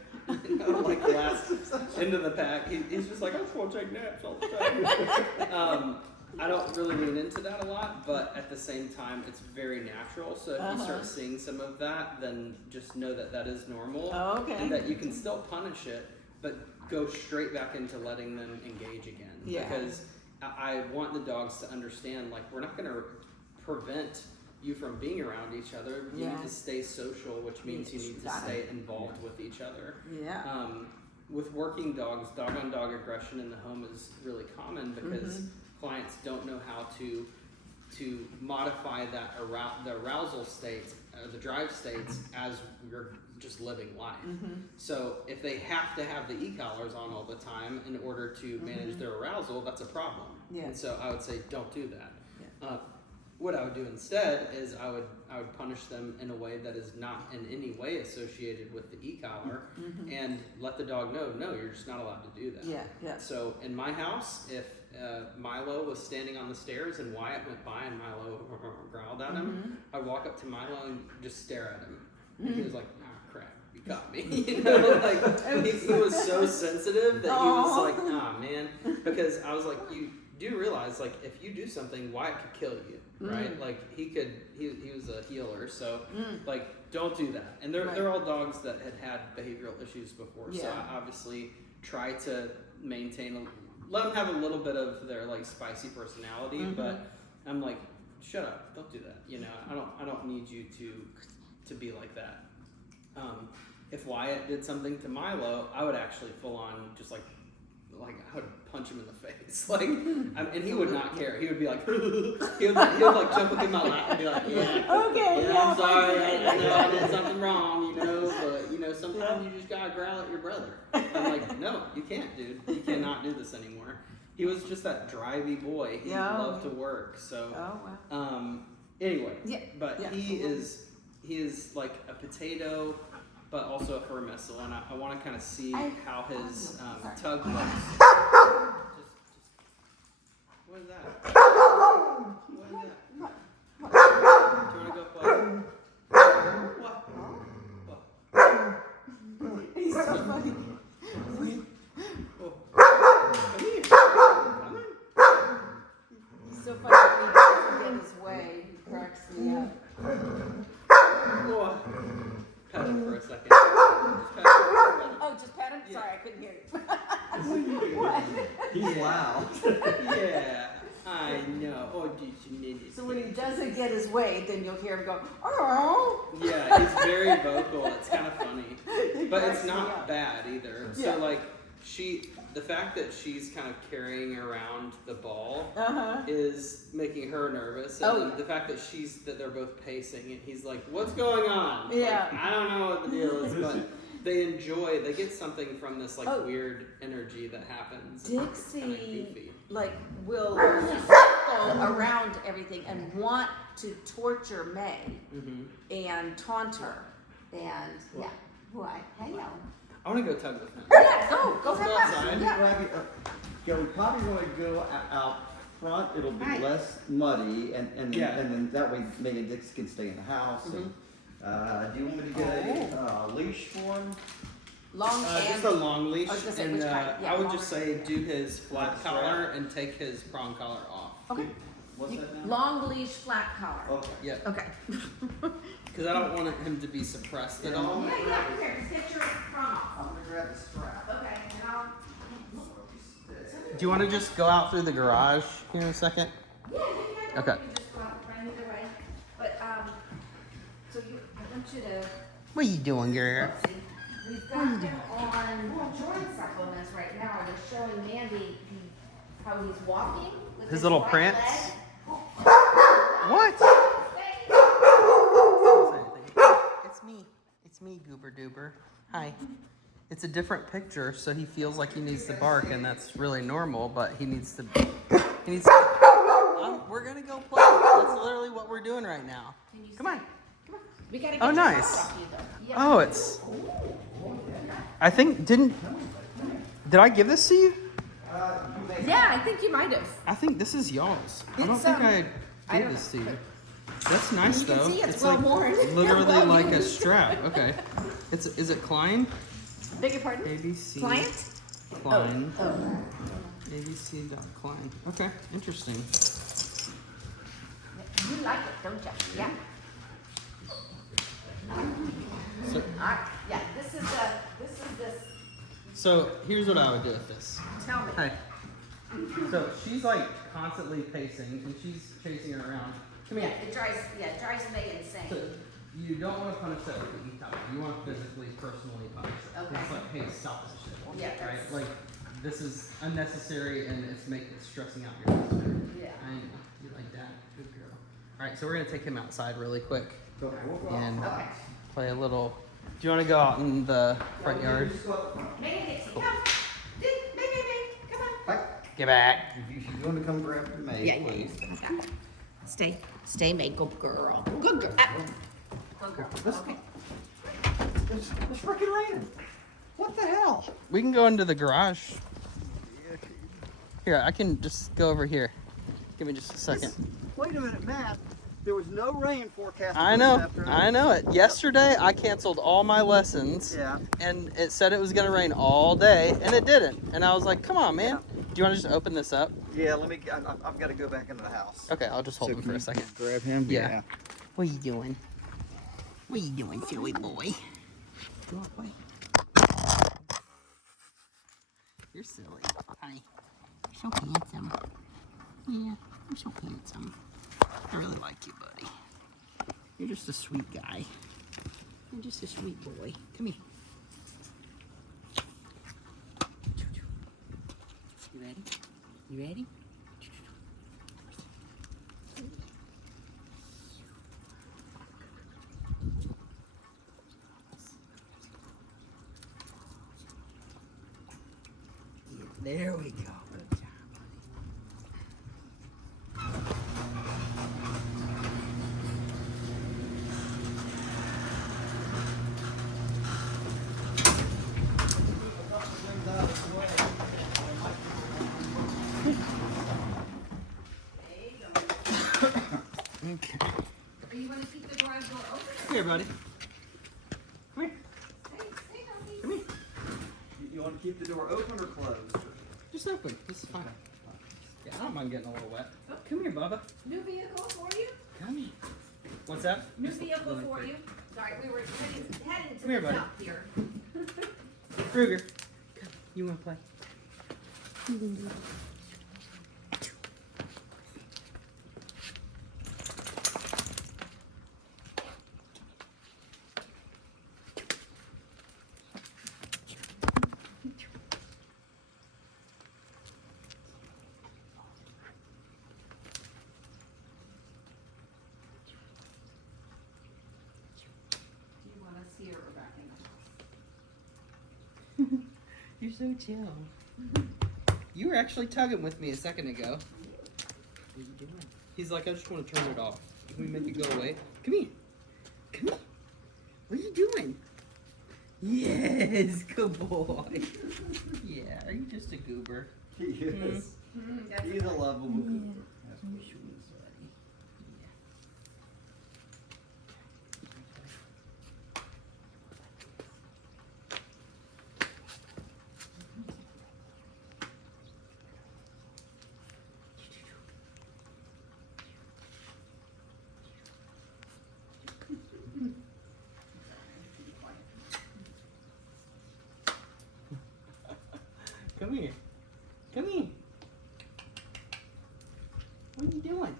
you know, like last into the pack. He's just like, I just want to take naps all the time. I don't really lean into that a lot, but at the same time, it's very natural. So if you start seeing some of that, then just know that that is normal, Oh, okay. and that you can still punish it, but go straight back into letting them engage again. Yeah. Because I want the dogs to understand, like, we're not going to prevent you from being around each other. You Yeah. need to stay social, which means you need to Got it. stay involved with each other. Yeah. With working dogs, dog-on-dog aggression in the home is really common because clients don't know how to modify that the arousal states, the drive states, as we're just living life. So if they have to have the e-collars on all the time in order to manage their arousal, that's a problem. Yeah. And so I would say don't do that. Yeah. What I would do instead is I would punish them in a way that is not in any way associated with the e-collar, and let the dog know, no, you're just not allowed to do that. Yeah. Yeah. So in my house, if Milo was standing on the stairs and Wyatt went by and Milo growled at him, I'd walk up to Milo and just stare at him. And he was like, ah, crap, be got me. You know, like he was so sensitive that he was like, "Ah, man," because I was like, "You do realize, like, if you do something, Wyatt could kill you, right? Like he was a healer, so like, don't do that." And they're all dogs that had behavioral issues before, so I obviously try to maintain, let them have a little bit of their like spicy personality, but I'm like, shut up, don't do that. You know, I don't need you to be like that. If Wyatt did something to Milo, I would actually full on just like I would punch him in the face, like, and he would not care. He would be like, he would like jump up in my lap and be like, I'm sorry, I know I did something wrong, you know, but you know sometimes you just gotta growl at your brother. I'm like, no, you can't, dude. You cannot do this anymore. He was just that drivey boy. He loved to work, so. Anyway, but he is like a potato, but also a fur missile, and I want to kind of see how his tug looks. What is that? What is that? Do you want to go play? What? He's so funny. Come here. Come on. He's so funny when he doesn't get his way. He cracks me up. Whoa. Pet him for a second. Just pet him. Oh, just pat him? Sorry, I couldn't hear you. What? He's loud. Yeah, I know. Oh, did you need it? So when he doesn't get his way, then you'll hear him go, oh. Yeah, he's very vocal. It's kind of funny. But it's not bad either. So, like, the fact that she's kind of carrying around the ball is making her nervous. And the fact that they're both pacing and he's like, what's going on? Yeah. Like, I don't know what the deal is, but they get something from this, like, weird energy that happens. Dixie, like, will circle around everything and want to torture May and taunt her. And, why? Hello. I want to go tug with him. Yeah, go Let's have go fun. outside. Yeah. We probably want to go out front. It'll be less muddy, and then that way Meg and Dix can stay in the house. And, do you want me to get a leash for him? Long Just a long leash, I was gonna say, and which kind? Yeah, I would longer. just say do his flat collar and take his prong collar off. Okay. What's that now? Long leash, flat collar. Okay. Yeah, Okay. because I don't want him to be suppressed at all. Yeah, here, just get your prong off. I'm gonna grab the strap. Okay, and I'll. Do you want to just go out through the garage here in a second? Yeah. Okay. You can just go out the front either way. But, so I want you to. What are you doing, girl? Let's see. We've got him on joint supplements right now. I was showing Mandy how he's walking. With His little right prance? leg. What? It's me, Goober Doober. Hi. It's a different picture, so he feels like he needs to bark, and that's really normal. But he needs to. We're gonna go play. That's literally what we're doing right now. Come on. We gotta get Oh, your nice. paws off you, though. Yeah. Oh, it's. I think did I give this to you? Yeah, I think you might have. I think this is y'all's. I don't It's, think I I gave don't this to you. That's nice You can though. see it's well like worn. literally Well like a used. strap. Okay. Is it Klein? Beg your pardon? ABC. Client? Klein. Oh. ABC.Klein. Okay, interesting. You like it, don't you? Yeah. So, Alright. Yeah, this is this. so here's what I would do with this. Tell me. Hey. So she's like constantly pacing and she's chasing her around. Come Yeah, here. it drives May insane. So you don't want to punish that with the e-top. You want to physically, personally punish it. Okay. It's like, hey, stop this shit. Yeah, Right? that's- Like, this is unnecessary and it's stressing out your sister. Yeah. I know. You like that? Good girl. All right, so we're gonna take him outside really quick Okay, we'll go and out Okay. play a little. Do you want to go out in the front yard? Just go up front. May and Dixie, come. May, come on. Back. Get back. If she's going to come grab May, please. Stay, May, good girl. Good girl. Good girl. Okay. It's freaking raining. What the hell? We can go into the garage. Here, I can just go over here. Give me just a second. Wait a minute, Matt. There was no rain forecast. I this know. afternoon. I know it. Yesterday, I canceled all my lessons. Yeah. And it said it was going to rain all day, and it didn't. And I was like, come on, man. Yeah. Do you want to just open this up? Yeah, let me. I've got to go back into the house. Okay, I'll just hold him can for a you second. Grab him. Yeah. What are you doing? What are you doing, silly boy? Go away. You're silly. Hi. You're so handsome. Yeah, you're so handsome. I really like you, buddy. You're just a sweet guy. You're just a sweet boy. Come here. You ready? You ready? There we go. Good job, okay. Are you gonna keep the garage door open? Come here, buddy. Come here. Come here. You want to keep the door open or closed? Just open. This is fine. Yeah, I don't mind getting a little wet. Oh, come here, Bubba. New vehicle for you? Come here. What's that? New vehicle for you? Sorry, we were heading to Come here, the buddy. shop here. Ruger. Come. You want to play? Do you want us here or back in the house? You're so chill. You were actually tugging with me a second ago. What are you doing? He's like, I just want to turn it off. Can we make it go away? Come here. Come here. What are you doing? Yes, good boy. Yeah, are you just a goober? He is. That's He's a lovable goober. That's my sweet buddy. Yeah. Come here. Come here. What are you doing?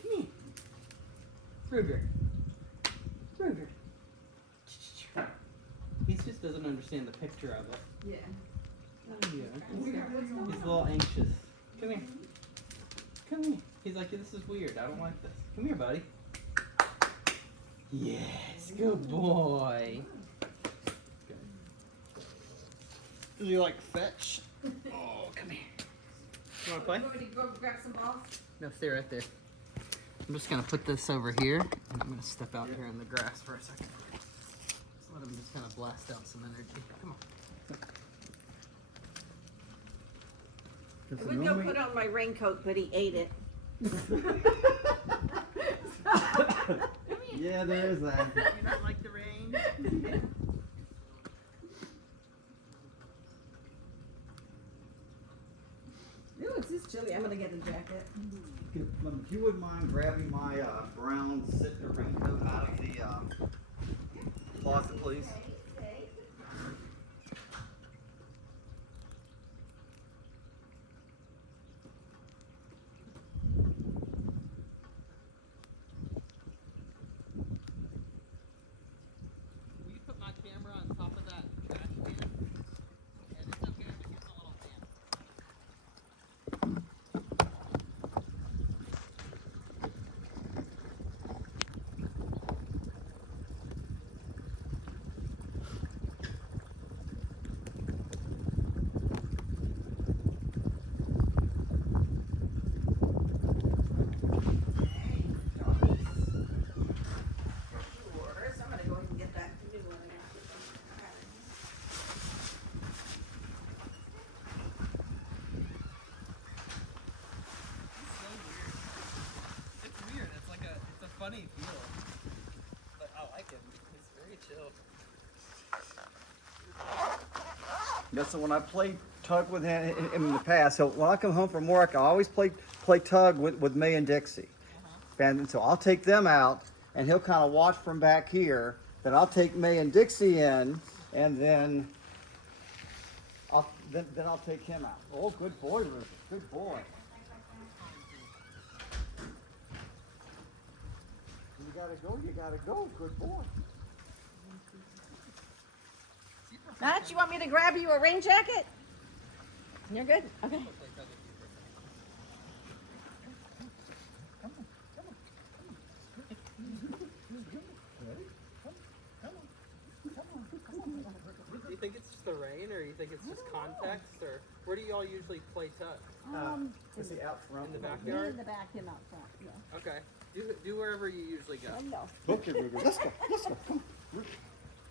Come here. Ruger. Ruger. He just doesn't understand the picture of it. yeah. Oh, yeah. He's a little anxious. Come here. Come here. He's like, this is weird. I don't like this. Come here, buddy. Yes, good boy. Do you like fetch? Oh, come here. You want to play? You want me to go grab some balls? No, stay right there. I'm just gonna put this over here, and I'm gonna step out here in the grass for a second. Just let him just kind of blast out some energy. Come on. I would go put on my raincoat, but he ate it. Yeah, there is that. You don't like the rain? Ooh, it's just chilly. I'm gonna get a jacket. If you wouldn't mind grabbing my brown Sitka raincoat out of the closet, please. Will you put my camera on top of that trash can? And it's okay if it gets a little damp. funny feel, but I like him. He's very chill. Yeah, so when I played tug with him in the past, so when I come home from work, I always play tug with May and Dixie. And so I'll take them out, and he'll kind of watch from back here. Then I'll take May and Dixie in, and then I'll take him out. Oh, good boy, Ruger. Good boy. You gotta go. You gotta go. Good boy. Matt, you want me to grab you a rain jacket? You're good? Okay. Do you think it's just the rain, or you think it's just context, or where do y'all usually play tug? Is he out front? In the Me backyard? in the back, him out front, yeah. Okay. Do wherever you usually go. No. Okay, Ruger. Let's go. Let's go. Come on.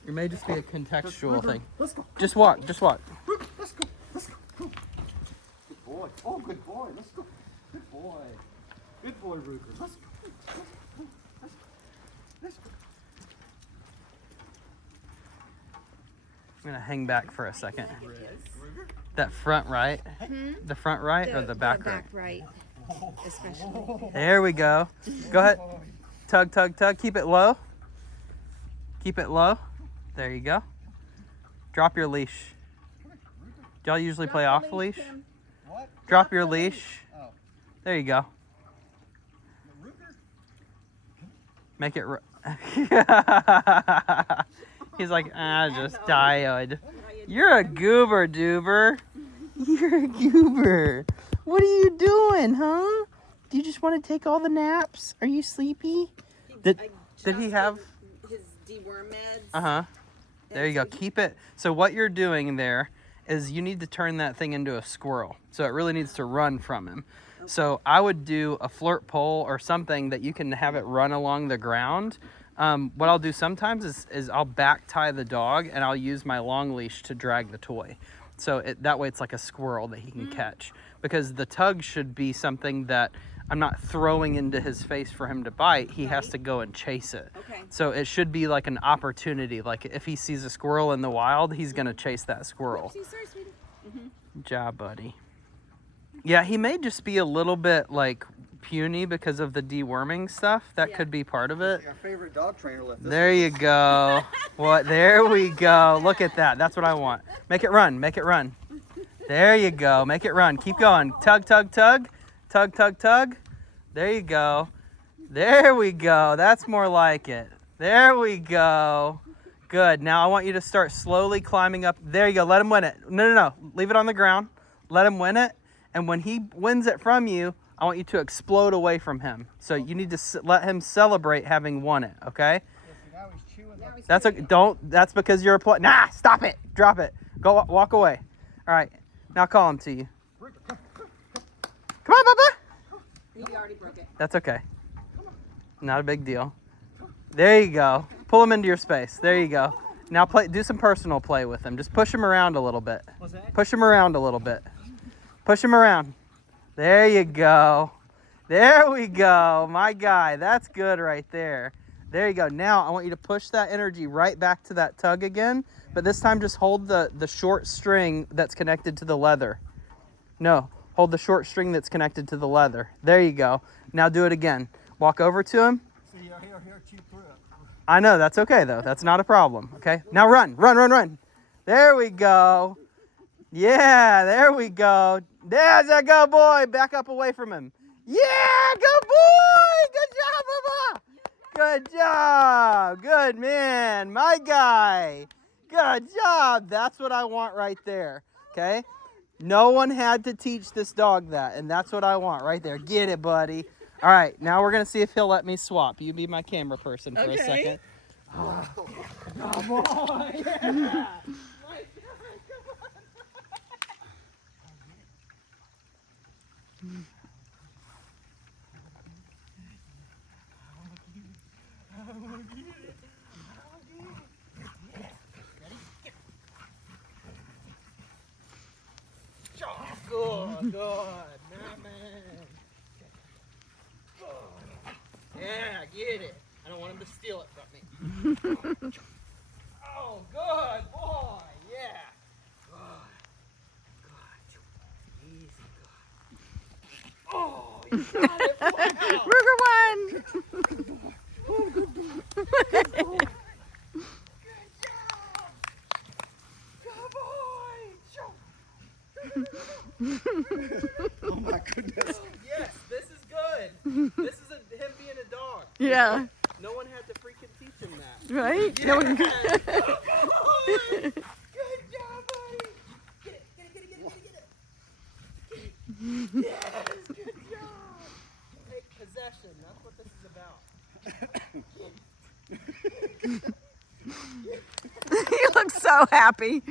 It may just be a contextual thing. Let's go. Just walk. Just walk. Ruger, let's go. Let's go. Come on. Good boy. Oh, good boy. Let's go. Good boy. Good boy, Ruger. Let's go. Let's go. Let's go. Let's go. I'm gonna hang back for a second. That front right, the front right or the back right? right, especially. There we go. Go ahead. Tug, tug, tug. Keep it low. Keep it low. There you go. Drop your leash. Do y'all usually play off the leash? What? Drop your leash. Oh. There you go. Ruger? Make it. He's like, just diode. You're a goober, doober. You're a goober. What are you doing, huh? Do you just want to take all the naps? Are you sleepy? Did he have his deworm meds? Uh-huh. There you go. Keep it. So what you're doing there is you need to turn that thing into a squirrel. So it really needs to run from him. Okay. So I would do a flirt pole or something that you can have it run along the ground. What I'll do sometimes is I'll back tie the dog and I'll use my long leash to drag the toy. So that way it's like a squirrel that he can catch. Because the tug should be something that I'm not throwing into his face for him to bite. He has to go and chase it. Okay. So it should be like an opportunity. Like if he sees a squirrel in the wild, he's going to chase that squirrel. Sorry, sweetie. Good job, buddy. Yeah, he may just be a little bit like puny because of the deworming stuff. That could be part of it. Our favorite dog trainer left this. There you go. What? There we go. Look at that. That's what I want. Make it run. Make it run. There you go. Make it run. Keep going. Tug, tug, tug. Tug, tug, tug. There you go. There we go. That's more like it. There we go. Good. Now I want you to start slowly climbing up. There you go. Let him win it. No. Leave it on the ground. Let him win it. And when he wins it from you, I want you to explode away from him. So you need to let him celebrate having won it, okay? That's because you're a nah, stop it. Drop it. Go walk away. All right. Now call him to you. Come on, Bubba. He already broke it. That's okay. Not a big deal. There you go. Pull him into your space. There you go. Now do some personal play with him. Just push him around a little bit. What's that? Push him around a little bit. Push him around. There you go. There we go. My guy. That's good right there. There you go. Now I want you to push that energy right back to that tug again. But this time just hold the short string that's connected to the leather. No. Hold the short string that's connected to the leather. There you go. Now do it again. Walk over to him. See, here, cheap through it. I know. That's okay, though. That's not a problem. Okay? Now run. Run, run, run. There we go. Yeah, there we go. There's a good boy. Back up away from him. Yeah, good boy. Good job, Bubba. Good job. Good man. My guy. Good job. That's what I want right there. Okay? No one had to teach this dog that, and that's what I want right there. Get it, buddy. All right, now we're going to see if he'll let me swap. You be my camera person for a second. Oh, boy. Yeah. Good, good, man. Yeah, get it. Oh, good boy. Yeah. Good. Good. Easy. Good. Oh, you got it. Wow. Ruger won. Good boy. Good job. Good boy. Oh my goodness. Yes, this is good. This is him being a dog. Yeah. No one had to freaking teach him that. Right? Yes. No one- Good job, buddy. Get it. Yes, good job. Take possession. That's what this is about. He looks so happy.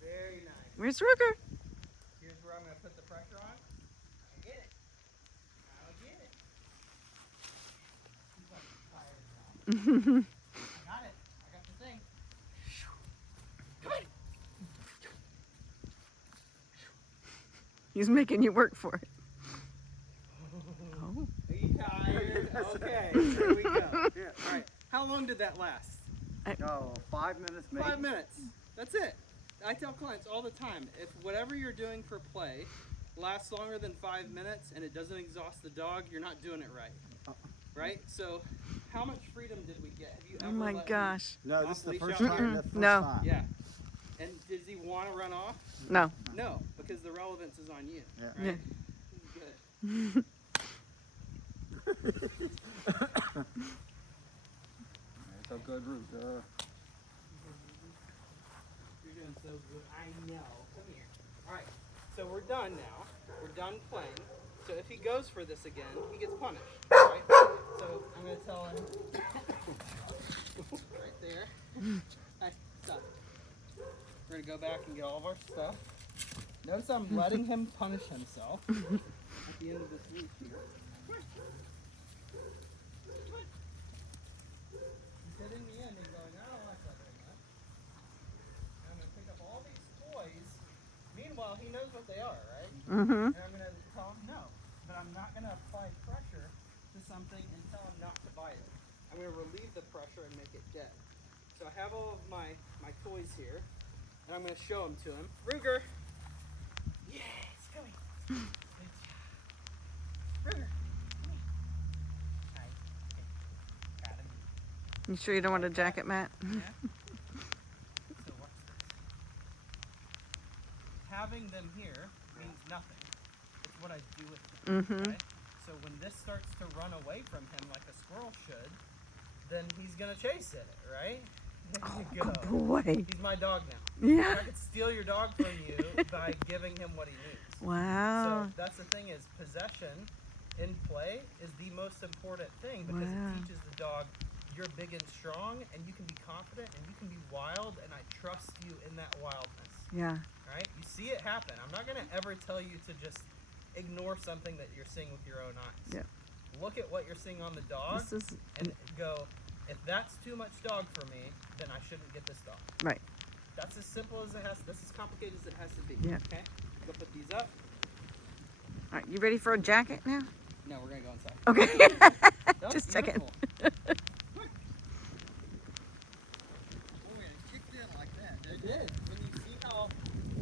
Very nice. Where's Ruger? Here's where I'm going to put the pressure on. I'll get it. I'll get it. He's like tired now. I got it. I got the thing. Come on. He's making you work for it. Oh. Are you tired? Okay, here we go. Yeah. All right. How long did that last? No, 5 minutes maybe. 5 minutes. That's it. I tell clients all the time, if whatever you're doing for play lasts longer than 5 minutes and it doesn't exhaust the dog, you're not doing it right. Right? So, how much freedom did we get? Have you Oh ever my let gosh. No, him this is the off first leash time. out here? The first No. time. Yeah. And does he want to run off? No. No, because the relevance is on you. Yeah. Right? Good. It's a good route. You're doing so good. I know. Come here. All right. So we're done now. We're done playing. So if he goes for this again, he gets punished. Right? So I'm going to tell him right there. Hey, stop. We're going to go back and get all of our stuff. Notice I'm letting him punish himself at the end of this week here. He's hitting me in and going, I don't like that very much. I'm going to pick up all these toys. Meanwhile, he knows what they are, right? Mm-hmm. And I'm going to tell him no. But I'm not going to apply pressure to something and tell him not to bite it. I'm going to relieve the pressure and make it dead. So I have all of my toys here. And I'm going to show them to him. Ruger! Yes! Come here. Good job. Ruger! Come here. Hi. Okay. Got him. You sure you don't want a jacket, Matt? Yeah. So watch this. Having them here means nothing. It's what I do with them. Mm-hmm. Right? So when this starts to run away from him like a squirrel should, then he's gonna chase it, right? There you go. Good boy. He's my dog now. Yeah. I could steal your dog from you by giving him what he needs. Wow. So that's the thing is possession in play is the most important thing because Wow. it teaches the dog you're big and strong and you can be confident and you can be wild and I trust you in that wildness. Yeah. Right? You see it happen. I'm not gonna ever tell you to just ignore something that you're seeing with your own eyes. Yeah. Look at what you're seeing on the dog This is and go, if that's too much dog for me, then I shouldn't get this dog. right. That's as simple as it has. That's as complicated as it has to be. Yeah. Okay. Go put these up. All right, you ready for a jacket now? No, we're gonna go inside. Okay. That was Just checking. beautiful. Quick. Oh, it kicked in like that. It did. When you see how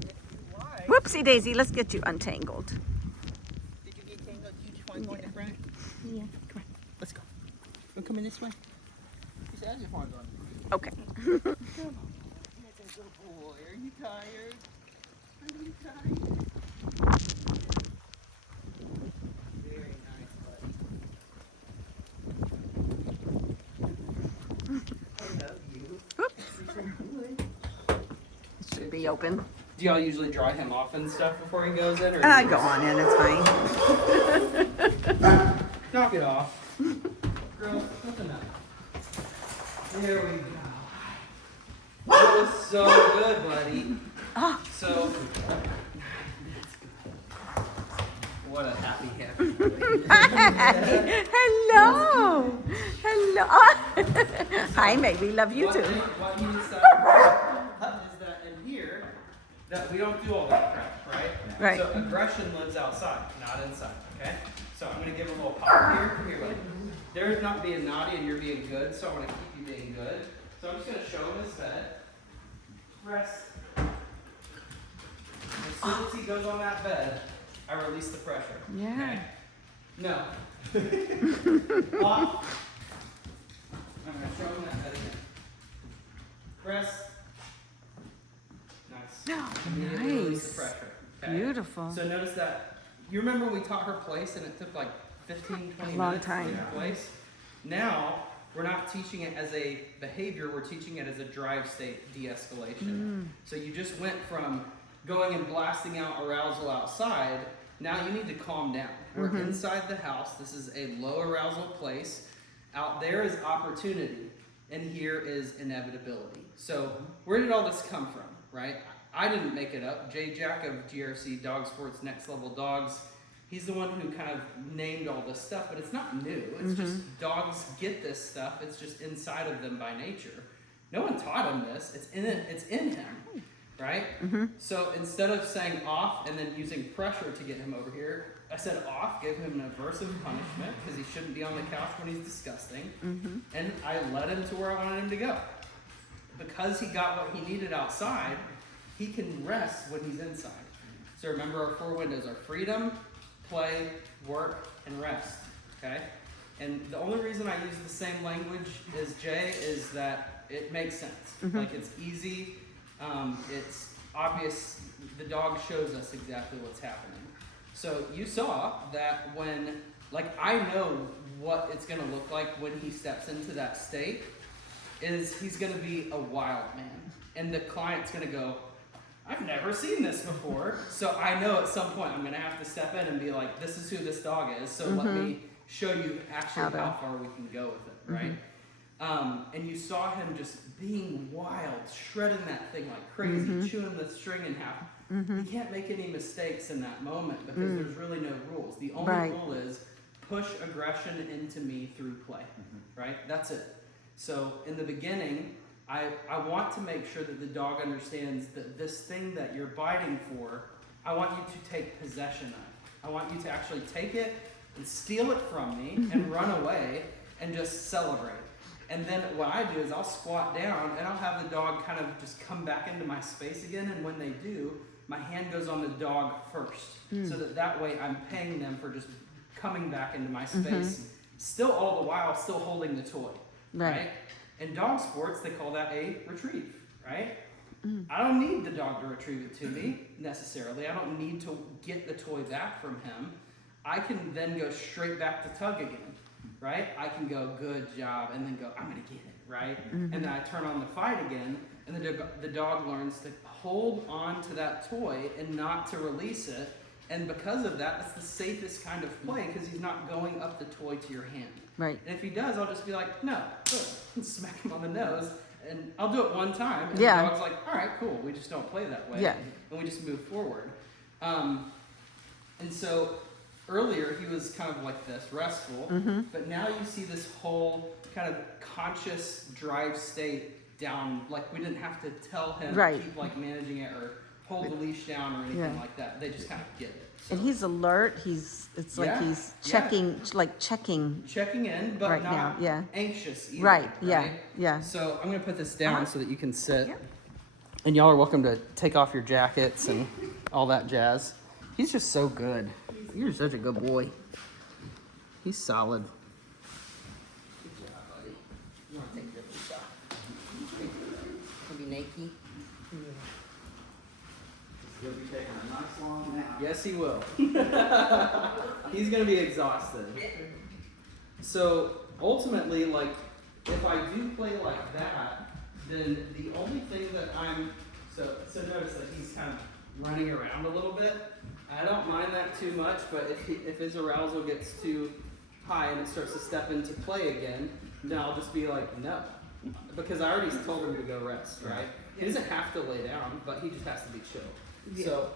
it flies. Whoopsie daisy, let's get you untangled. Did you get tangled? You just want to go in the front? Yeah. Come on. Let's go. We're coming this way. You said I just want to go in the front. Okay. Come on. That's a good boy. Are you tired? Are you tired? Very nice, buddy. I love you. It should be open. Do y'all usually dry him off and stuff before he goes in? Or Go on in, it's fine. knock it off. Girl, nothing up. There we go. That was so good, buddy. So, what a happy, happy boy. Hello. Hello. No. Hi, May. We love you too. What he needs to is that in here, that we don't do all that crap, right? Right. So aggression lives outside, not inside, okay? So I'm gonna give him a little pop here. Here, like, there's not being naughty and you're being good, so I wanna keep you being good. So I'm just gonna show him his bed. Rest. As soon as he goes on that bed, I release the pressure. Yeah. Okay? No. Off. I'm gonna show him that bed again. Rest. Nice. Immediately release the Nice. pressure. Okay? Beautiful. So notice that, you remember when we taught her place and it took like 15, 20 long minutes time. to get place? Now, we're not teaching it as a behavior, we're teaching it as a drive state de-escalation. So you just went from going and blasting out arousal outside, now you need to calm down. We're inside the house, this is a low arousal place. Out there is opportunity, and here is inevitability. So where did all this come from, right? I didn't make it up. Jay Jack of GRC Dog Sports Next Level Dogs, he's the one who kind of named all this stuff, but it's not new. It's just dogs get this stuff. It's just inside of them by nature. No one taught him this. It's in him, right? So instead of saying off and then using pressure to get him over here, I said off, gave him an aversive punishment because he shouldn't be on the couch when he's disgusting, and I led him to where I wanted him to go. Because he got what he needed outside, he can rest when he's inside. So remember, our 4 windows are freedom, play, work, and rest, okay? And the only reason I use the same language as Jay is that it makes sense. Like, it's easy, it's obvious, the dog shows us exactly what's happening. So you saw that when, like, I know what it's gonna look like when he steps into that state, is he's gonna be a wild man. And the client's gonna go, I've never seen this before. So I know at some point I'm gonna have to step in and be like, this is who this dog is, so let me show you actually how far we can go with it, right? And you saw him just being wild, shredding that thing like crazy, chewing the string in half. You can't make any mistakes in that moment because there's really no rules. The only rule is push aggression into me through play, right? That's it. So in the beginning, I want to make sure that the dog understands that this thing that you're biting for, I want you to take possession of. I want you to actually take it and steal it from me and run away and just celebrate. And then what I do is I'll squat down and I'll have the dog kind of just come back into my space again. And when they do, my hand goes on the dog first. So that way I'm paying them for just coming back into my space, still all the while still holding the toy, right? In dog sports, they call that a retrieve, right? I don't need the dog to retrieve it to me necessarily. I don't need to get the toy back from him. I can then go straight back to tug again, right? I can go, good job, and then go, I'm gonna get it, right? And then I turn on the fight again, and the dog learns to hold on to that toy and not to release it. And because of that, that's the safest kind of play because he's not going up the toy to your hand. Right. And if he does, I'll just be like, no, good. Smack him on the nose. And I'll do it one time. And the dog's like, all right, cool. We just don't play that way. Yeah. And we just move forward. And so earlier he was kind of like this, restful. But now you see this whole kind of conscious drive state down. Like we didn't have to tell him to keep like managing it or hold the leash down or anything like that. They just kind of get it. So, And he's alert. It's like he's checking, checking in, but right not now, anxious either. Right, yeah. So I'm gonna put this down so that you can sit. And y'all are welcome to take off your jackets and all that jazz. He's just so good. You're such a good boy. He's solid. Good job, buddy. You wanna take your leash off? Maybe naked. He'll be taking a nice long nap. Yes, he will. He's gonna be exhausted. So ultimately, like, if I do play like that, then the only thing that so notice that he's kind of running around a little bit. I don't mind that too much, but if his arousal gets too high and it starts to step into play again, then I'll just be like, no, because I already told him to go rest, right? He doesn't have to lay down, but he just has to be chill. So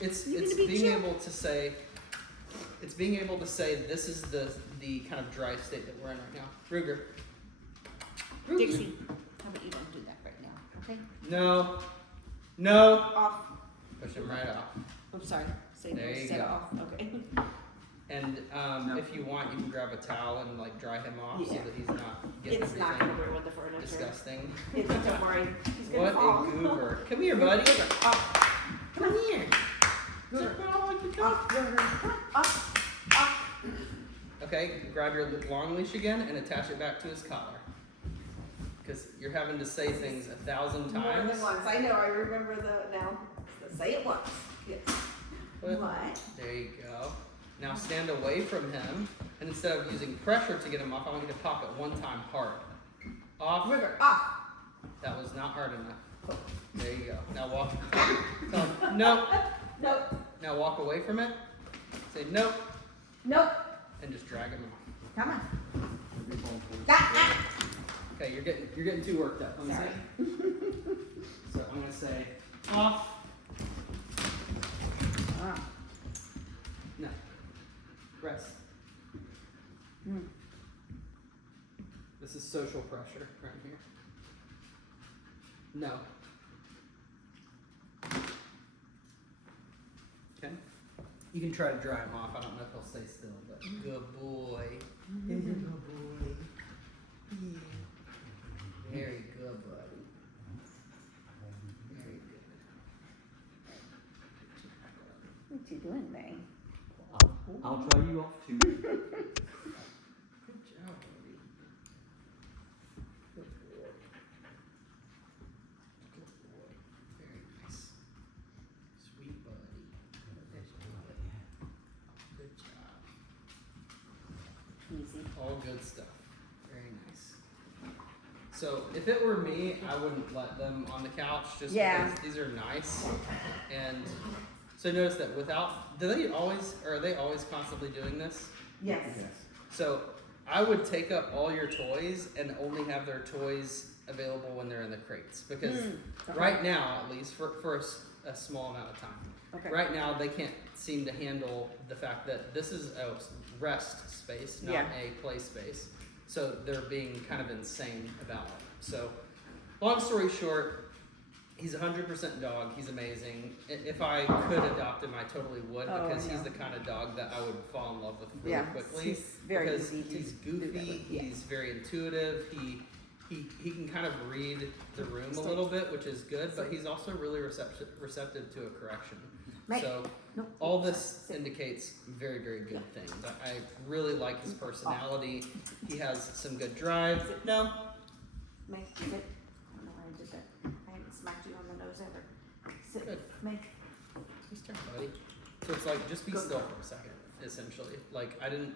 it's being able to say, It's being able to say this is the kind of dry state that we're in right now. Ruger. Dixie, how about you don't do that right now, okay? No. No. Off. Push him right off. I'm sorry. Say There you say go. off. Okay. And if you want, you can grab a towel and like dry him off so Yeah. that he's not getting It's not everything gonna ruin the furniture. disgusting. Don't worry. He's gonna What fall. a goober. Come here, buddy. Off. Come here. Off. Off. Okay, grab your long leash again and attach it back to his collar. Because you're having to say things 1,000 More times. than once. I know. I remember the now. Say it once. Yes. What? There you go. Now stand away from him, and instead of using pressure to get him off, I want you to pop it one time hard. Off. River. Off. That was not hard enough. There you go. Now walk. Tell him, no. Nope. Now walk away from it. Say nope, Nope. and just drag him off. Come on. Ah. Okay, you're getting too worked up. Let me Sorry. see. So I'm gonna say off. Ah. No. Rest. This is social pressure right here. No. Okay. You can try to dry him off. I don't know if he'll stay still, but good boy. He's a good boy. Yeah. Very good, buddy. Very good. What you doing, May? I'll try you off too. Good job, buddy. Good boy. Good boy. Very nice. Sweet buddy. Good job. Easy. All good stuff. Very nice. So if it were me, I wouldn't let them on the couch just because these are nice. And so notice that are they always constantly doing this? Yes. So I would take up all your toys and only have their toys available when they're in the crates because right now, at least for a small amount of time, Okay. right now they can't seem to handle the fact that this is a rest space, not a play space. So they're being kind of insane about it. So long story short, he's 100% dog. He's amazing. If I could adopt him, I totally would because he's the kind of dog that I would fall in love with really quickly. He's very because easy to he's do that goofy. with, yeah. He's very intuitive. He can kind of read the room a little bit, which is good. But he's also really receptive to a correction. So all this indicates very, very good things. I really like his personality. He has some good drive. No. May, sit. I don't know why I did that. I haven't smacked you on the nose ever. Sit. Good. May. Just turn, buddy. So it's like just be still for a second, essentially. Like I don't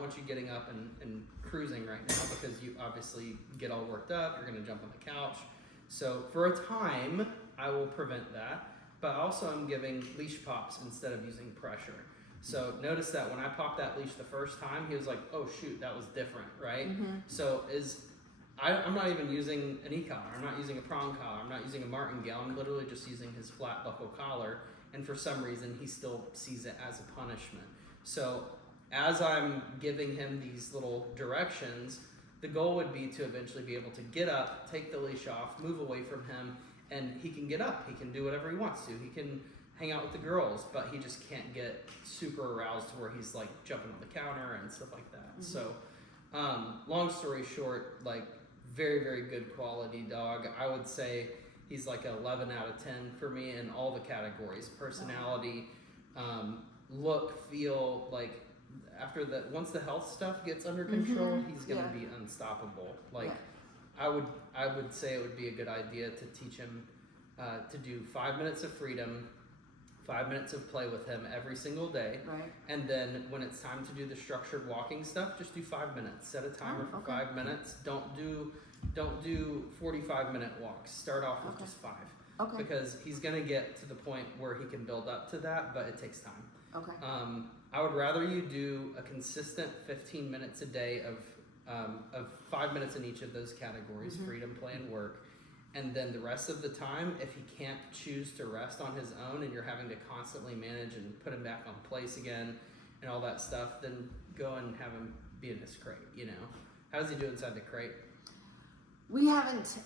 want you getting up and cruising right now because you obviously get all worked up. You're gonna jump on the couch. So for a time, I will prevent that. But also I'm giving leash pops instead of using pressure. So notice that when I popped that leash the first time, he was like, oh shoot, that was different, right? So I'm not even using an e-collar. I'm not using a prong collar. I'm not using a martingale. I'm literally just using his flat buckle collar. And for some reason, he still sees it as a punishment. So as I'm giving him these little directions, the goal would be to eventually be able to get up, take the leash off, move away from him, and he can get up. He can do whatever he wants to. He can hang out with the girls, but he just can't get super aroused to where he's like jumping on the counter and stuff like that. So long story short, like very, very good quality dog. I would say he's like an 11 out of 10 for me in all the categories: personality, look, feel. Like once the health stuff gets under control, he's gonna be unstoppable. Like I would say it would be a good idea to teach him to do 5 minutes of freedom, 5 minutes of play with him every single day. Right. And then when it's time to do the structured walking stuff, just do 5 minutes. Set a timer for 5 minutes. Don't do 45-minute walks. Start off with just 5. Okay. Because he's gonna get to the point where he can build up to that, but it takes time. Okay. I would rather you do a consistent 15 minutes a day of 5 minutes in each of those categories: freedom, play, and work. And then the rest of the time, if he can't choose to rest on his own and you're having to constantly manage and put him back on place again and all that stuff, then go and have him be in his crate, you know. How does he do inside the crate? We haven't,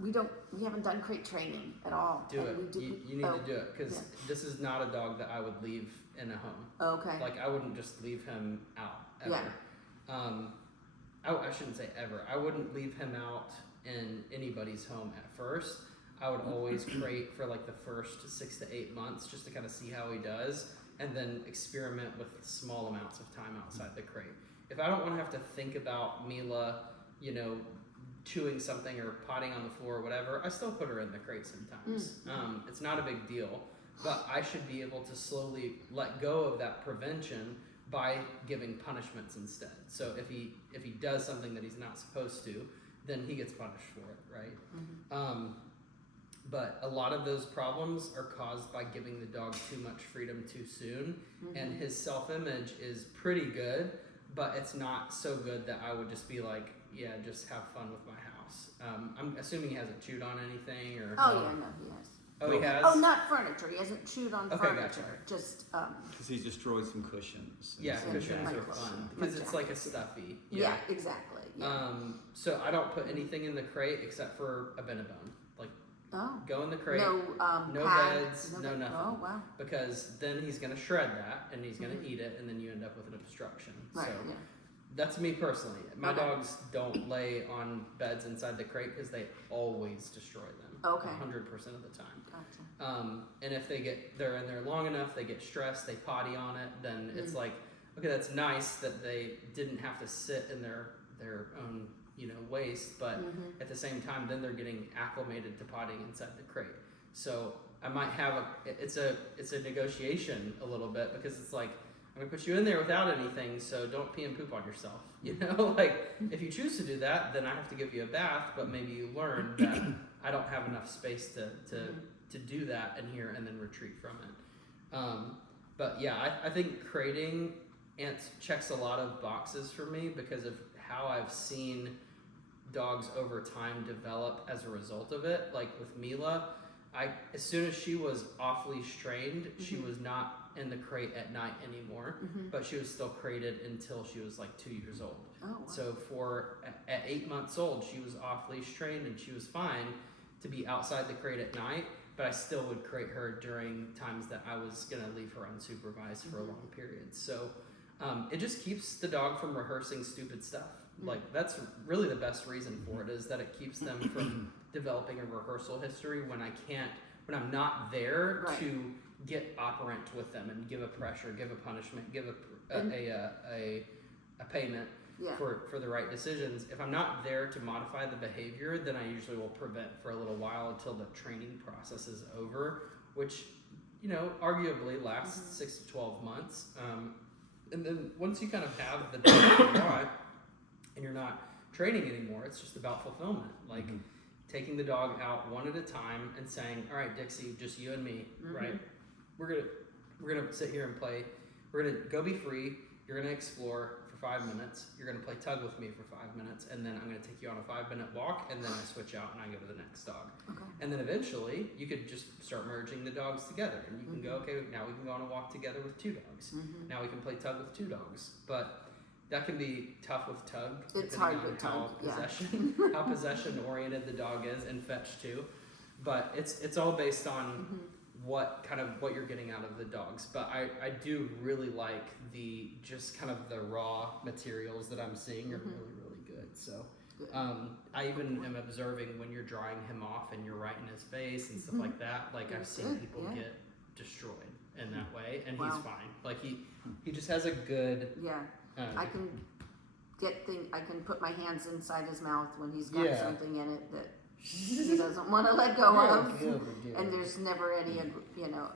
we haven't done crate training at all. Do And it. we do- You need to do it, because yeah. this is not a dog that I would leave in a home. Okay. Like, I wouldn't just leave him out ever. Yeah. I shouldn't say ever. I wouldn't leave him out in anybody's home at first. I would always crate for like the first 6 to 8 months just to kind of see how he does, and then experiment with small amounts of time outside the crate. If I don't want to have to think about Mila, you know, chewing something or potting on the floor or whatever, I still put her in the crate sometimes. It's not a big deal, but I should be able to slowly let go of that prevention by giving punishments instead. So if he does something that he's not supposed to, then he gets punished for it, right? But a lot of those problems are caused by giving the dog too much freedom too soon, and his self-image is pretty good, but it's not so good that I would just be like, yeah, just have fun with my house. I'm assuming he hasn't chewed on anything, or Oh, yeah, no, he has. Oh, he has. Oh, not furniture. He hasn't chewed on Okay, furniture. gotcha. Just, Because he destroyed some cushions. Yeah, Yeah, cushions yeah. are fun because it's like a stuffy. yeah, exactly. Yeah. So I don't put anything in the crate except for a Benebone. Like, Oh. go in the crate. No, no pad, beds, no bed- nothing. Oh, wow. Because then he's gonna shred that and he's gonna eat it, and then you end up with an obstruction. Right, So yeah. that's me personally. My Okay. dogs don't lay on beds inside the crate because they always destroy them. Okay. 100% of the time. Gotcha. And if they're in there long enough, they get stressed, they potty on it, then it's like, okay, that's nice that they didn't have to sit in their own, you know, waste, but at the same time, then they're getting acclimated to potting inside the crate. So I might have it's a negotiation a little bit, because it's like, I'm gonna put you in there without anything, so don't pee and poop on yourself. You know, like, if you choose to do that, then I have to give you a bath, but maybe you learn that I don't have enough space to do that in here and then retreat from it. But yeah, I think crating checks a lot of boxes for me because of how I've seen dogs over time develop as a result of it. Like with Mila, as soon as she was off leash trained, she was not in the crate at night anymore, but she was still crated until she was like 2 years old. Oh, wow. So at 8 months old, she was off leash trained and she was fine to be outside the crate at night, but I still would crate her during times that I was gonna leave her unsupervised for a long period. So it just keeps the dog from rehearsing stupid stuff. Like, that's really the best reason for it, is that it keeps them from developing a rehearsal history when I'm not there Right. to get operant with them and give a pressure, give a punishment, give a payment Yeah. for the right decisions. If I'm not there to modify the behavior, then I usually will prevent for a little while until the training process is over, which, you know, arguably lasts 6 to 12 months. And then once you kind of have the dog you want, and you're not training anymore, it's just about fulfillment. Like taking the dog out one at a time and saying, all right, Dixie, just you and me, right? We're gonna sit here and play. We're gonna go be free. You're gonna explore for 5 minutes. You're gonna play tug with me for 5 minutes, and then I'm gonna take you on a 5-minute walk, and then I switch out and I go to the next dog. Okay. And then eventually you could just start merging the dogs together, and you can go, okay, now we can go on a walk together with 2 dogs. Now we can play tug with 2 dogs. But that can be tough with tug. It's depending hard on with how tug, yeah. how possession oriented the dog is, and fetch too. But it's all based on what you're getting out of the dogs. But I do really like the raw materials that I'm seeing are really, really good. So I even am observing when you're drying him off and you're right in his face and stuff like that. Like, I've seen Good, people yeah. get destroyed in that way, and Wow. he's fine. Like, he just has a good Yeah. uh, I can I can put my hands inside his mouth when he's got Yeah. something in it that he doesn't want to let go of. And there's never any, you know,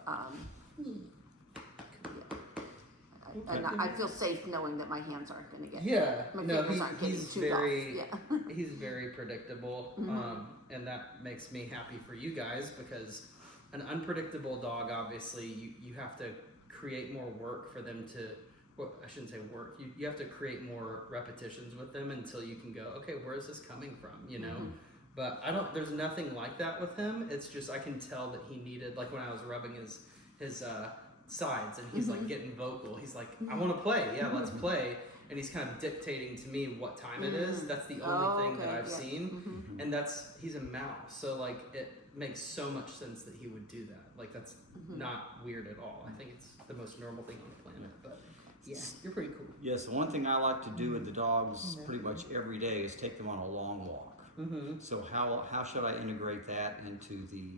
and I feel safe knowing that my hands aren't going to get. Yeah, My no, fingers aren't getting he's too very, rough. Yeah. he's very predictable, and that makes me happy for you guys, because an unpredictable dog, obviously, you have to create more work for them to. Well, I shouldn't say work. You have to create more repetitions with them until you can go, okay, where is this coming from? You know. But there's nothing like that with him. It's just I can tell that he needed, like when I was rubbing his sides, and he's like getting vocal. He's like, I want to play. Yeah, let's play. And he's kind of dictating to me what time it is. That's the only thing that I've seen. And he's a mouse. So like it makes so much sense that he would do that. Like that's not weird at all. I think it's the most normal thing on the planet. But yeah, you're pretty cool. Yes, the one thing I like to do with the dogs pretty much every day is take them on a long walk. So how should I integrate that into the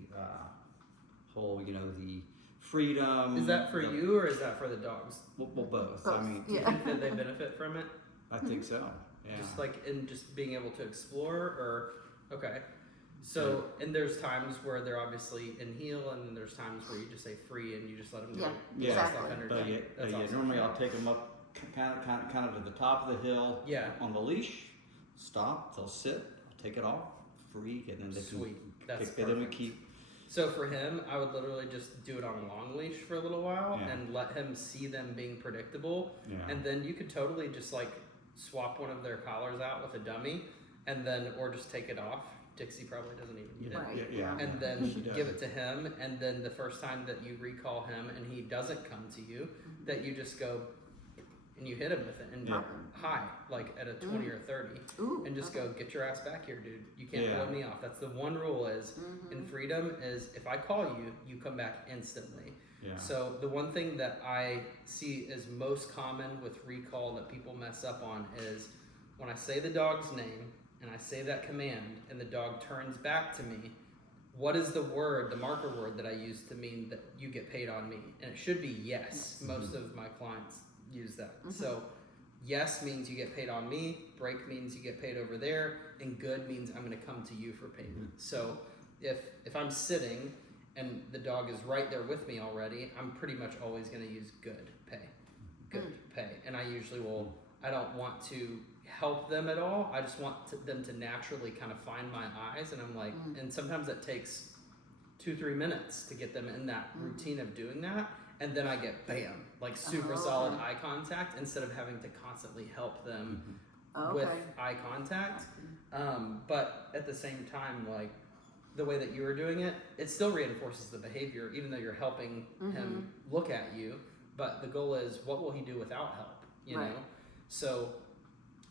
whole, the freedom? Is that for you or is that for the dogs? Well, both. Both, I mean, Do you think that they benefit from it? I think so. Yeah. Just like in just being able to explore, or okay. So and there's times where they're obviously in heel, and then there's times where you just say free and you just let them go. Yeah, exactly. But yeah, normally I'll take them up kind of to the top of the hill. Yeah. On the leash, stop. They'll sit. I'll take it off, free, and then they Sweet. That's then we perfect. keep. So for him, I would literally just do it on a long leash for a little while Yeah. and let him see them being predictable. Yeah. And then you could totally just like swap one of their collars out with a dummy, and then or just take it off. Dixie probably doesn't even need it. Right. Yeah. And then She does. give it to him, and then the first time that you recall him and he doesn't come to you, that you just go and you hit him with it and Yeah. high, like at a 20 or 30, Ooh, and just go, get your ass back here, dude. You can't Yeah. blow me off. That's the one rule is in freedom is if I call you, you come back instantly. Yeah. So the one thing that I see is most common with recall that people mess up on is when I say the dog's name and I say that command and the dog turns back to me, what is the word, the marker word that I use to mean that you get paid on me? And it should be yes. Most of my clients use that. So yes means you get paid on me, break means you get paid over there, and good means I'm going to come to you for payment. So if I'm sitting and the dog is right there with me already, I'm pretty much always going to use good pay. And I usually I don't want to help them at all. I just want them to naturally kind of find my eyes, and I'm like, and sometimes it takes 2-3 minutes to get them in that routine of doing that, and then I get bam, like super solid eye contact instead of having to constantly help them with eye contact. But at the same time, like the way that you were doing it, it still reinforces the behavior, even though you're helping him look at you. But the goal is, what will he do without help? You know? So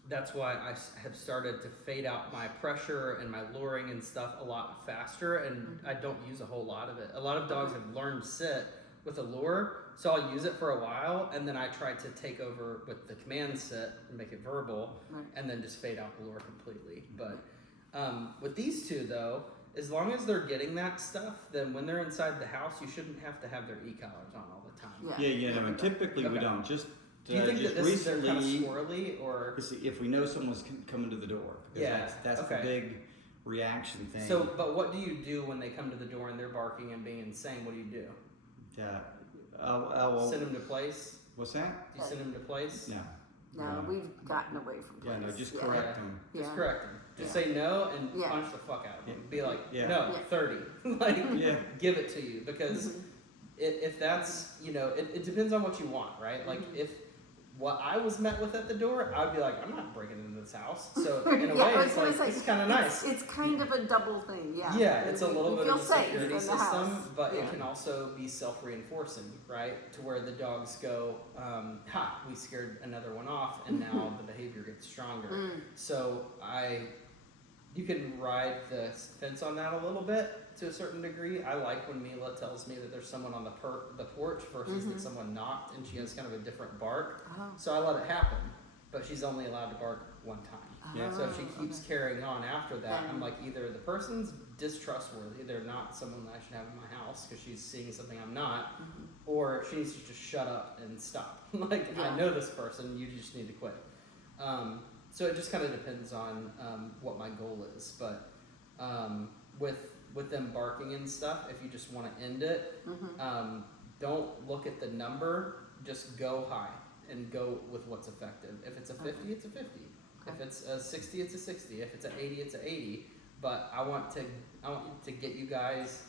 that's why I have started to fade out my pressure and my luring and stuff a lot faster, and I don't use a whole lot of it. A lot of dogs have learned sit with a lure, so I'll use it for a while, and then I try to take over with the command sit and make it verbal, and then just fade out the lure completely. But with these two, though, as long as they're getting that stuff, then when they're inside the house, you shouldn't have to have their e-collars on all the time. Yeah. No, and typically we don't. Just Do you think just that this is kind of recently, squirrely, or if we know someone's coming to the door, because that's the big reaction thing. So, but what do you do when they come to the door and they're barking and being insane? What do you do? Yeah. Well, Send them to place? what's that? Do you send them to place? No, we've gotten away from Yeah, no, place. just correct them. Just correct them. Just say no and punch the fuck out of them. Be like, no, 30. Like, give it to you. Because if that's, it depends on what you want, right? Like, if what I was met with at the door, I'd be like, I'm not breaking into this house. So, in a way, it's like, it's kind of nice. It's kind of a double thing, yeah. Yeah, it's a little You bit feel of a safe security in the system, house. but it can also be self-reinforcing, right? To where the dogs go, ha, we scared another one off, and now the behavior gets stronger. So you can ride the fence on that a little bit to a certain degree. I like when Mila tells me that there's someone on the porch versus that someone knocked, and she has kind of a different bark. So I let it happen, but she's only allowed to bark one time. So if she keeps carrying on after that, I'm like, either the person's distrustworthy, they're not someone that I should have in my house because she's seeing something I'm not, or she needs to just shut up and stop. Like, I know this person, you just need to quit. So it just kind of depends on what my goal is. But with them barking and stuff, if you just want to end it, don't look at the number, just go high and go with what's effective. If it's a 50, it's a 50. If it's a 60, it's a 60. If it's an 80, it's an 80. But I want to get you guys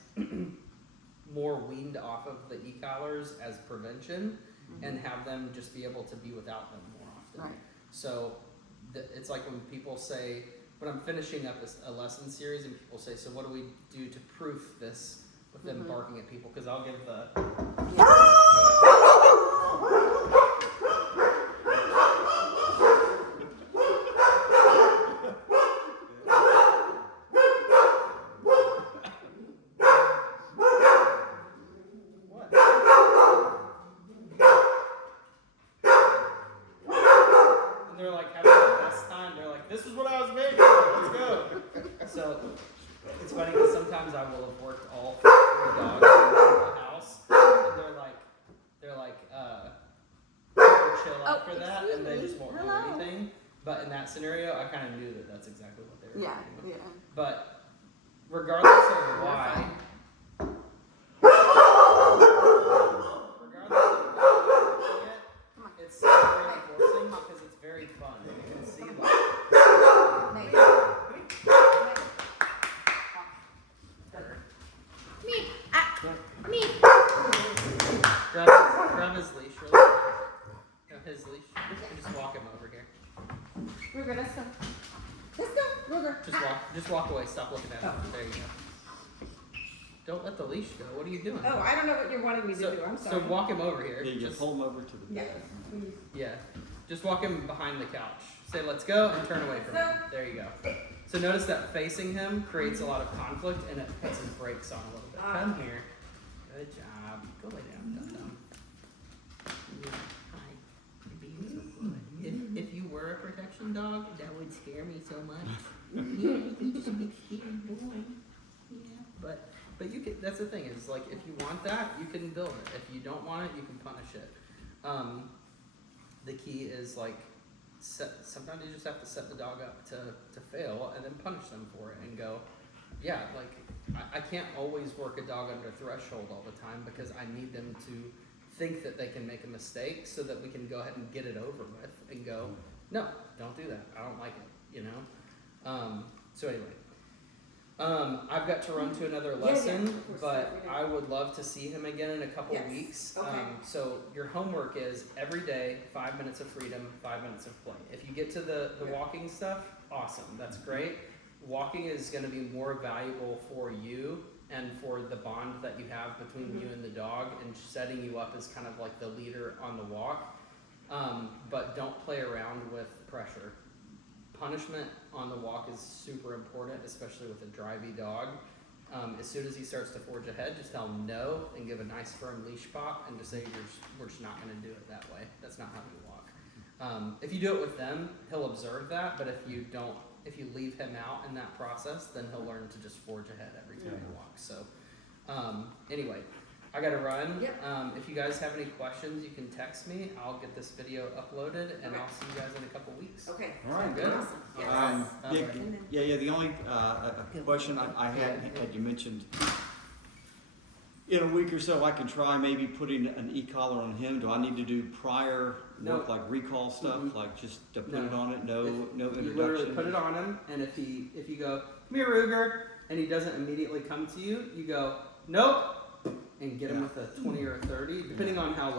more weaned off of the e-collars as prevention, and have them just be able to be without them more often. Right. So it's like when people say, when I'm finishing up a lesson series and people say, so what do we do to proof this with them barking at people? Because I'll give the observation. Let's go. So it's funny because sometimes I will have worked all 3 dogs in the house, and they're like super chill Oh, after that, excuse and they me. just won't Hello. do anything. But in that scenario, I kind of knew that that's exactly what they were Yeah, doing. yeah. But regardless of why, it's so reinforcing because it's very fun. You can see like Maybe. Me. Me. grab his leash really quick. Grab his leash. And just walk him over here. Ruger, let's go. Let's go, Ruger. Just walk away. Stop looking at him. There you go. Don't let the leash go. What are you doing? Oh, I don't know what you're wanting me to So, do. I'm so sorry. walk him over here. Yeah, you Just- pull him over to the Yeah. bed. Yeah. Just walk him behind the couch. Say, let's go, and turn away from him. There you go. So notice that facing him creates a lot of conflict, and it puts his brakes on a little bit. Come here. Good job. Go lay down, dum-dum. Yeah. Hi. You're being so good. If you were a protection dog, that would scare me so much. Yeah, you just a big scary boy. Yeah. But you can, that's the thing, is like, if you want that, you can build it. If you don't want it, you can punish it. The key is like, sometimes you just have to set the dog up to fail and then punish them for it and go, yeah, like I can't always work a dog under threshold all the time because I need them to think that they can make a mistake so that we can go ahead and get it over with and go, no, don't do that. I don't like it, you know? So anyway, I've got to run to another lesson, of course, but yeah. I would love to see him again in a couple Yes. weeks. Okay. So your homework is every day, 5 minutes of freedom, 5 minutes of play. If you get to the Yeah. walking stuff, awesome, that's great. Walking is going to be more valuable for you and for the bond that you have between you and the dog and setting you up as kind of like the leader on the walk. But don't play around with pressure. Punishment on the walk is super important, especially with a drivey dog. As soon as he starts to forge ahead, just tell him no and give a nice firm leash pop and just say we're just not going to do it that way. That's not how we walk. If you do it with them, he'll observe that, but if you leave him out in that process, then he'll learn to just forge ahead every time he walks. So anyway, I gotta run. Yep. If you guys have any questions, you can text me. I'll get this video uploaded and Okay. I'll see you guys in a couple weeks. Okay. All right, Good? Awesome. Yes. Yeah, the only question I had you mentioned, in a week or so, I can try maybe putting an e-collar on him. Do I need to do prior work, No. like recall stuff, like just to put No. it on it? No You literally introduction? put it on him, and if you go, come here, Ruger, and he doesn't immediately come to you, you go, nope, and get him with a 20 or a 30, depending on how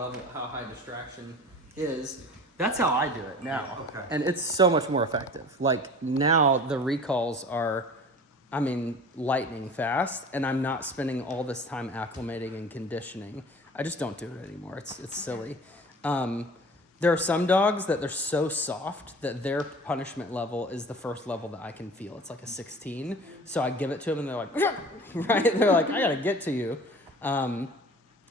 high distraction is. That's how I do it now. Okay. And it's so much more effective. Like now the recalls are, I mean, lightning fast, and I'm not spending all this time acclimating and conditioning. I just don't do it anymore. It's silly. There are some dogs that they're so soft that their punishment level is the first level that I can feel. It's like a 16. So I give it to them and they're like, right? They're like, I gotta get to you.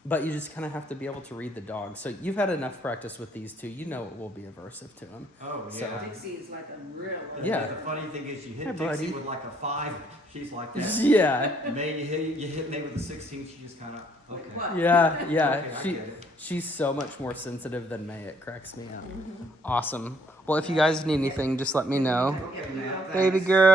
But you just kind of have to be able to read the dog. So you've had enough practice with these two. You know it will be aversive to him. Oh, So- yeah. Dixie is like a real. Yeah. The funny thing is, you Hi, hit buddy. Dixie with like a 5, she's like that. Yeah, May you hit me with a 16, she just kind of, okay. What? yeah. Okay, I get it. She's so much more sensitive than May. It cracks me up. Awesome. Well, if you guys need anything, just let me know. Okay, man, Baby thanks. girl.